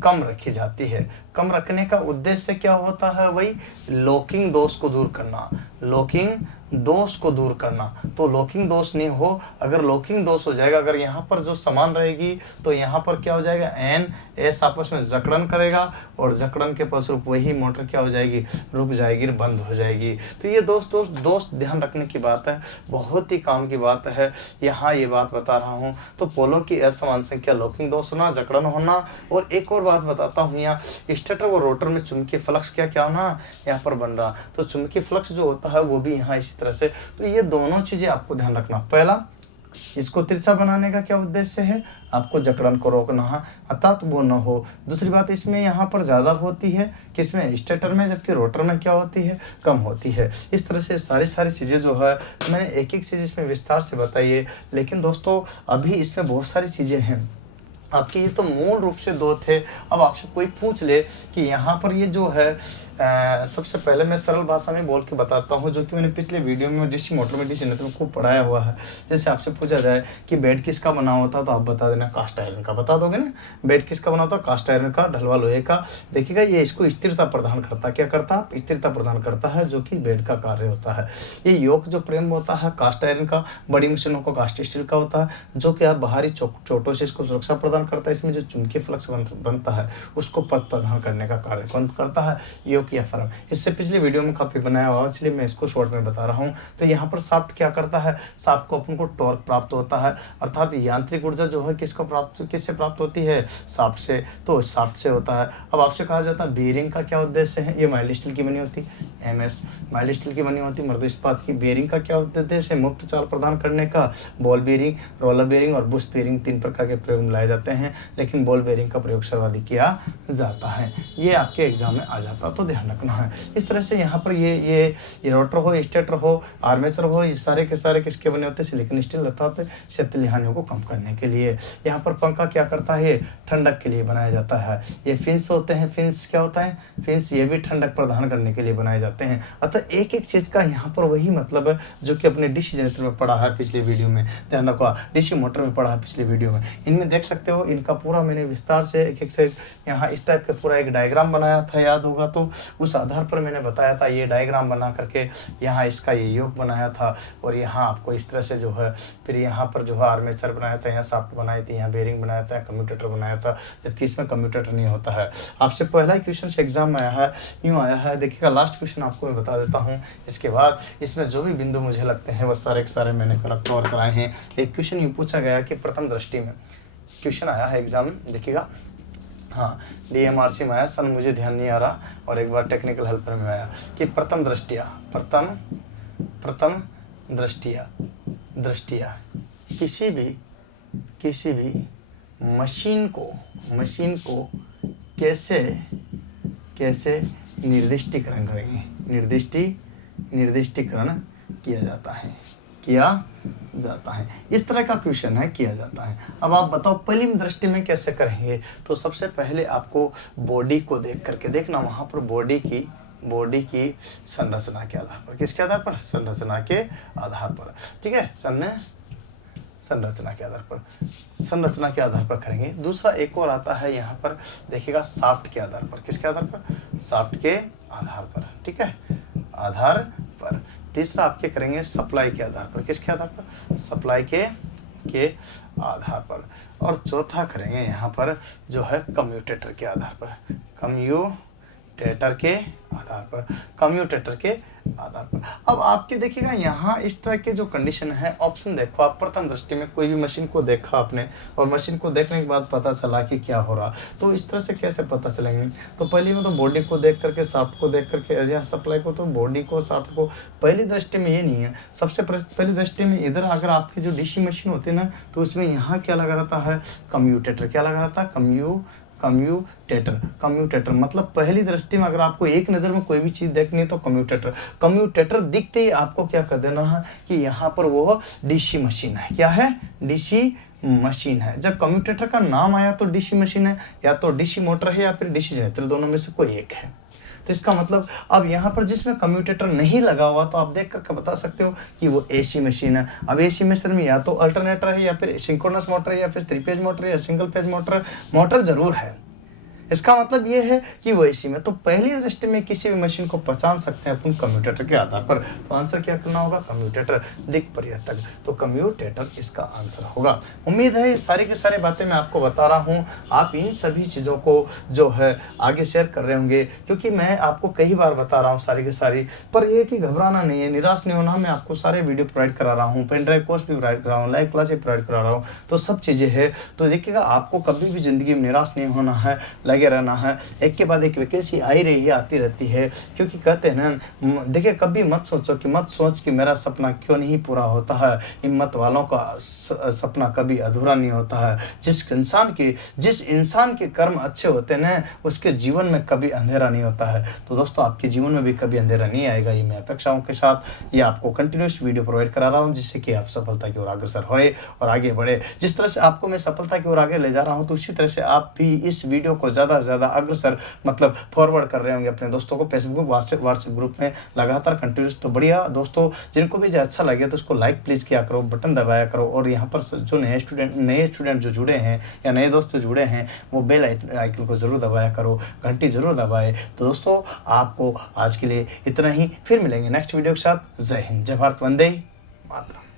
कम रखी जाती है। कम रखने का उद्देश्य क्या होता है, वही लॉकिंग दोष को दूर करना, लॉकिंग दोष को दूर करना। तो लॉकिंग दोष नहीं हो, अगर लॉकिंग दोष हो जाएगा, अगर यहाँ पर जो समान रहेगी तो यहाँ पर क्या हो जाएगा, एन एस आपस में जकड़न करेगा और जकड़न के फलस्वरूप वही मोटर क्या हो जाएगी, रुक जाएगी, बंद हो जाएगी। तो ये दोस्त ध्यान रखने की बात है, बहुत ही काम की बात है। यहाँ ये बात बता रहा हूँ। तो पोलों की असमान संख्या, लॉकिंग दोष होना, जकड़न होना। और एक और बात बताता हूँ, यहाँ स्टेटर व रोटर में चुंबकीय फ्लक्स क्या होना, यहाँ पर बन रहा। तो चुंबकीय फ्लक्स जो होता है वो भी यहाँ इसी तरह से। तो ये दोनों चीजें आपको ध्यान रखना। पहला, इसको तिरछा बनाने का क्या उद्देश्य है, आपको जकड़न को रोकना है, अर्थात वो न हो। दूसरी बात, इसमें यहाँ पर ज़्यादा होती है किसमें, स्टेटर में, जबकि रोटर में क्या होती है, कम होती है। इस तरह से सारी चीज़ें जो है मैंने एक एक चीज़ इसमें विस्तार से बताई है। लेकिन दोस्तों अभी इसमें बहुत सारी चीज़ें हैं आपके, ये तो मूल रूप से दो थे। अब आपसे कोई पूछ ले कि यहाँ पर ये जो है सबसे पहले मैं सरल भाषा में बोल के बताता हूँ, जो कि मैंने पिछले वीडियो में डीसी मोटर में डीसी नेटवर्क को पढ़ाया हुआ है। जैसे आपसे पूछा जाए कि बेड किसका बना होता है तो आप बता देना कास्ट आयरन का, बता दोगे ना। बेड किसका बना होता है, कास्ट आयरन का, ढलवा लोहे का। देखिएगा ये इसको स्थिरता प्रदान करता है, क्या करता है, स्थिरता प्रदान करता है, जो कि बेड का कार्य होता है। ये योक जो फ्रेम होता है कास्ट आयरन का, बड़ी मशीनों को कास्ट स्टील का होता है, जो कि आप बाहरी चोटों से इसको सुरक्षा प्रदान करता है। इसमें जो चुंबकीय फ्लक्स बनता है उसको पथ प्रदान करने का कार्य कौन करता है, योक या फर्म। इससे पिछले वीडियो में काफी बनाया हुआ, इसलिए मैं इसको शॉर्ट में बता रहा हूँ। तो यहाँ पर शाफ्ट क्या करता है, शाफ्ट को अपन को टॉर्क प्राप्त होता है, अर्थात यांत्रिक ऊर्जा जो है किससे प्राप्त होती है, शाफ्ट से। तो शाफ्ट से होता है। अब आपसे कहा जाता है बेरिंग का क्या उद्देश्य है, ये माइल्ड स्टील की बनी होती, एमएस माइल्ड स्टील की बनी होती, मृदु इस्पात की। बेरिंग का क्या उद्देश्य है, मुक्त चाल प्रदान करने का। बॉल बेरिंग, रोलर बेरिंग और बुश बेरिंग, 3 प्रकार के प्रयोग लाए जाते हैं, लेकिन बॉल बेरिंग का प्रयोग सर्वाधिक किया जाता है। ये आपके एग्जाम में आ जाता, तो ध्यान रखना है। इस तरह से यहाँ पर ये रोटर हो, स्टेटर हो, आर्मेचर हो, ये सारे के सारे किसके बने होते हैं, सिलिकॉन स्टील, अर्थात क्षेत्रीय हानियों को कम करने के लिए। यहाँ पर पंखा क्या करता है, ठंडक के लिए बनाया जाता है। ये फिन्स होते हैं, फिन्स क्या होता है, फिन्स ये भी ठंडक प्रदान करने के लिए बनाए जाते हैं। अतः एक एक चीज का यहाँ पर वही मतलब है जो कि अपने डीसी जनरेटर में पढ़ा है पिछले वीडियो में, ध्यान रखो, डीसी मोटर में पढ़ा है पिछले वीडियो में। इनमें देख सकते हो, इनका पूरा मैंने विस्तार से एक से यहाँ इस टाइप का पूरा एक डायग्राम बनाया था, याद होगा तो। उस आधार पर मैंने बताया था, ये डायग्राम बना करके यहाँ इसका ये योग बनाया था, और यहाँ आपको इस तरह से जो है, फिर यहाँ पर जो है आर्मेचर बनाया था, यहाँ शाफ्ट बनाई थी, यहाँ बेरिंग बनाया था, कम्यूटेटर बनाया था, जबकि इसमें कम्यूटेटर नहीं होता है। आपसे पहला क्वेश्चन से एग्जाम में आया है, यूँ आया है। देखिएगा लास्ट क्वेश्चन आपको मैं बता देता हूँ, इसके बाद इसमें जो भी बिंदु मुझे लगते हैं वो सारे के सारे मैंने कवर कराए हैं। एक क्वेश्चन यूँ पूछा गया कि प्रथम दृष्टि में, क्वेश्चन आया है एग्जाम में, देखिएगा, हाँ DMRC में आया, सन मुझे ध्यान नहीं आ रहा, और एक बार टेक्निकल हेल्पर में आया कि प्रथम दृष्टिया किसी भी मशीन को कैसे निर्दिष्टीकरण करेंगे, निर्दिष्टीकरण किया जाता है। इस तरह का क्वेश्चन है, किया जाता है। अब आप बताओ पहली दृष्टि में कैसे करेंगे। तो सबसे पहले आपको बॉडी को देख करके देखना, वहां पर बॉडी की संरचना के आधार पर, किसके आधार पर, संरचना के आधार पर, ठीक है, संरचना के आधार पर, संरचना के आधार पर करेंगे। दूसरा एक और आता है यहाँ पर देखिएगा शाफ्ट के आधार पर। किसके आधार पर? शाफ्ट के आधार पर, ठीक है, आधार पर। तीसरा आपके करेंगे सप्लाई के आधार पर। किसके आधार पर? सप्लाई के आधार पर। और चौथा करेंगे यहाँ पर जो है कम्यूटेटर के आधार पर, कम्यूटेटर के आधार पर, कम्यूटेटर के आधार पर। अब आपके देखिएगा यहाँ इस तरह के जो कंडीशन है, ऑप्शन देखो आप। प्रथम दृष्टि में कोई भी मशीन को देखा आपने और मशीन को देखने के बाद पता चला कि क्या हो रहा, तो इस तरह से कैसे पता चलेंगे? तो पहले में तो बॉडी को देख करके, शाफ्ट को देख करके, यहाँ सप्लाई को, तो बॉडी को, शाफ्ट को पहली दृष्टि में ये नहीं है। सबसे पहली दृष्टि में इधर अगर आपकी जो डीसी मशीन होती है ना, तो उसमें यहाँ क्या लगा रहता है? कम्यूटेटर। क्या लगा रहता है? कम्यूटेटर मतलब पहली दृष्टि में अगर आपको एक नज़र में कोई भी चीज़ देखनी है तो कम्यूटेटर दिखते ही आपको क्या कर देना है कि यहाँ पर वो डीसी मशीन है। क्या है? डीसी मशीन है। जब कम्यूटेटर का नाम आया तो डीसी मशीन है, या तो डीसी मोटर है या फिर डीसी जनरेटर, दोनों में से कोई एक है। तो इसका मतलब अब यहाँ पर जिसमें कम्यूटेटर नहीं लगा हुआ तो आप देख करके बता सकते हो कि वो एसी मशीन है। अब एसी मशीन में या तो अल्टरनेटर है, या फिर सिंक्रोनस मोटर है, या फिर 3 फेज मोटर है, या सिंगल फेज मोटर जरूर है। इसका मतलब ये है कि वो एसी में। तो पहली दृष्टि में किसी भी मशीन को पहचान सकते हैं अपन कम्यूटेटर के आधार पर। तो आंसर क्या करना होगा? कम्यूटेटर, दिक् परिवर्तक। तो कम्यूटेटर इसका आंसर होगा। उम्मीद है ये सारी की सारी बातें मैं आपको बता रहा हूँ, आप इन सभी चीज़ों को जो है आगे शेयर कर रहे होंगे, क्योंकि मैं आपको कई बार बता रहा हूँ सारी की सारी। पर ये कि घबराना नहीं है, निराश नहीं होना। मैं आपको सारे वीडियो प्रोवाइड करा रहा हूँ, पेन ड्राइव कोर्स भी प्रोवाइड करा रहा हूँ, लाइव क्लास भी प्रोवाइड करा रहा हूँ, तो सब चीज़ें हैं। तो देखिएगा आपको कभी भी ज़िंदगी में निराश नहीं होना है, लगे रहना है। एक के बाद एक वैकेंसी आई रही है, आती रहती है, क्योंकि कहते हैं ना, देखिए कभी मत सोच कि मेरा सपना क्यों नहीं पूरा होता है। हिम्मत वालों का सपना कभी अधूरा नहीं होता है। जिस इंसान के कर्म अच्छे होते हैं ना, उसके जीवन में कभी अंधेरा नहीं होता है। तो दोस्तों आपके जीवन में भी कभी अंधेरा नहीं आएगा, ये मैं अपेक्षाओं के साथ ये आपको कंटिन्यूस वीडियो प्रोवाइड करा रहा हूँ, जिससे कि आप सफलता की ओर अग्रसर होए और आगे बढ़े। जिस तरह से आपको मैं सफलता की ओर आगे ले जा रहा हूँ, तो उसी तरह से आप भी इस वीडियो को ज़्यादा से ज़्यादा अग्रसर मतलब फॉरवर्ड कर रहे होंगे अपने दोस्तों को फेसबुक व्हाट्सएप ग्रुप में लगातार कंटिन्यूस। तो बढ़िया दोस्तों, जिनको भी अच्छा लगे तो उसको लाइक प्लीज़ किया करो, बटन दबाया करो। और यहाँ पर जो नए स्टूडेंट जो जुड़े हैं या नए दोस्त जो जुड़े हैं, वो बेल आइकन को ज़रूर दबाया करो, घंटी ज़रूर दबाए। तो दोस्तों आपको आज के लिए इतना ही, फिर मिलेंगे नेक्स्ट वीडियो के साथ। जय हिंद, जय भारत, वंदे मातरम।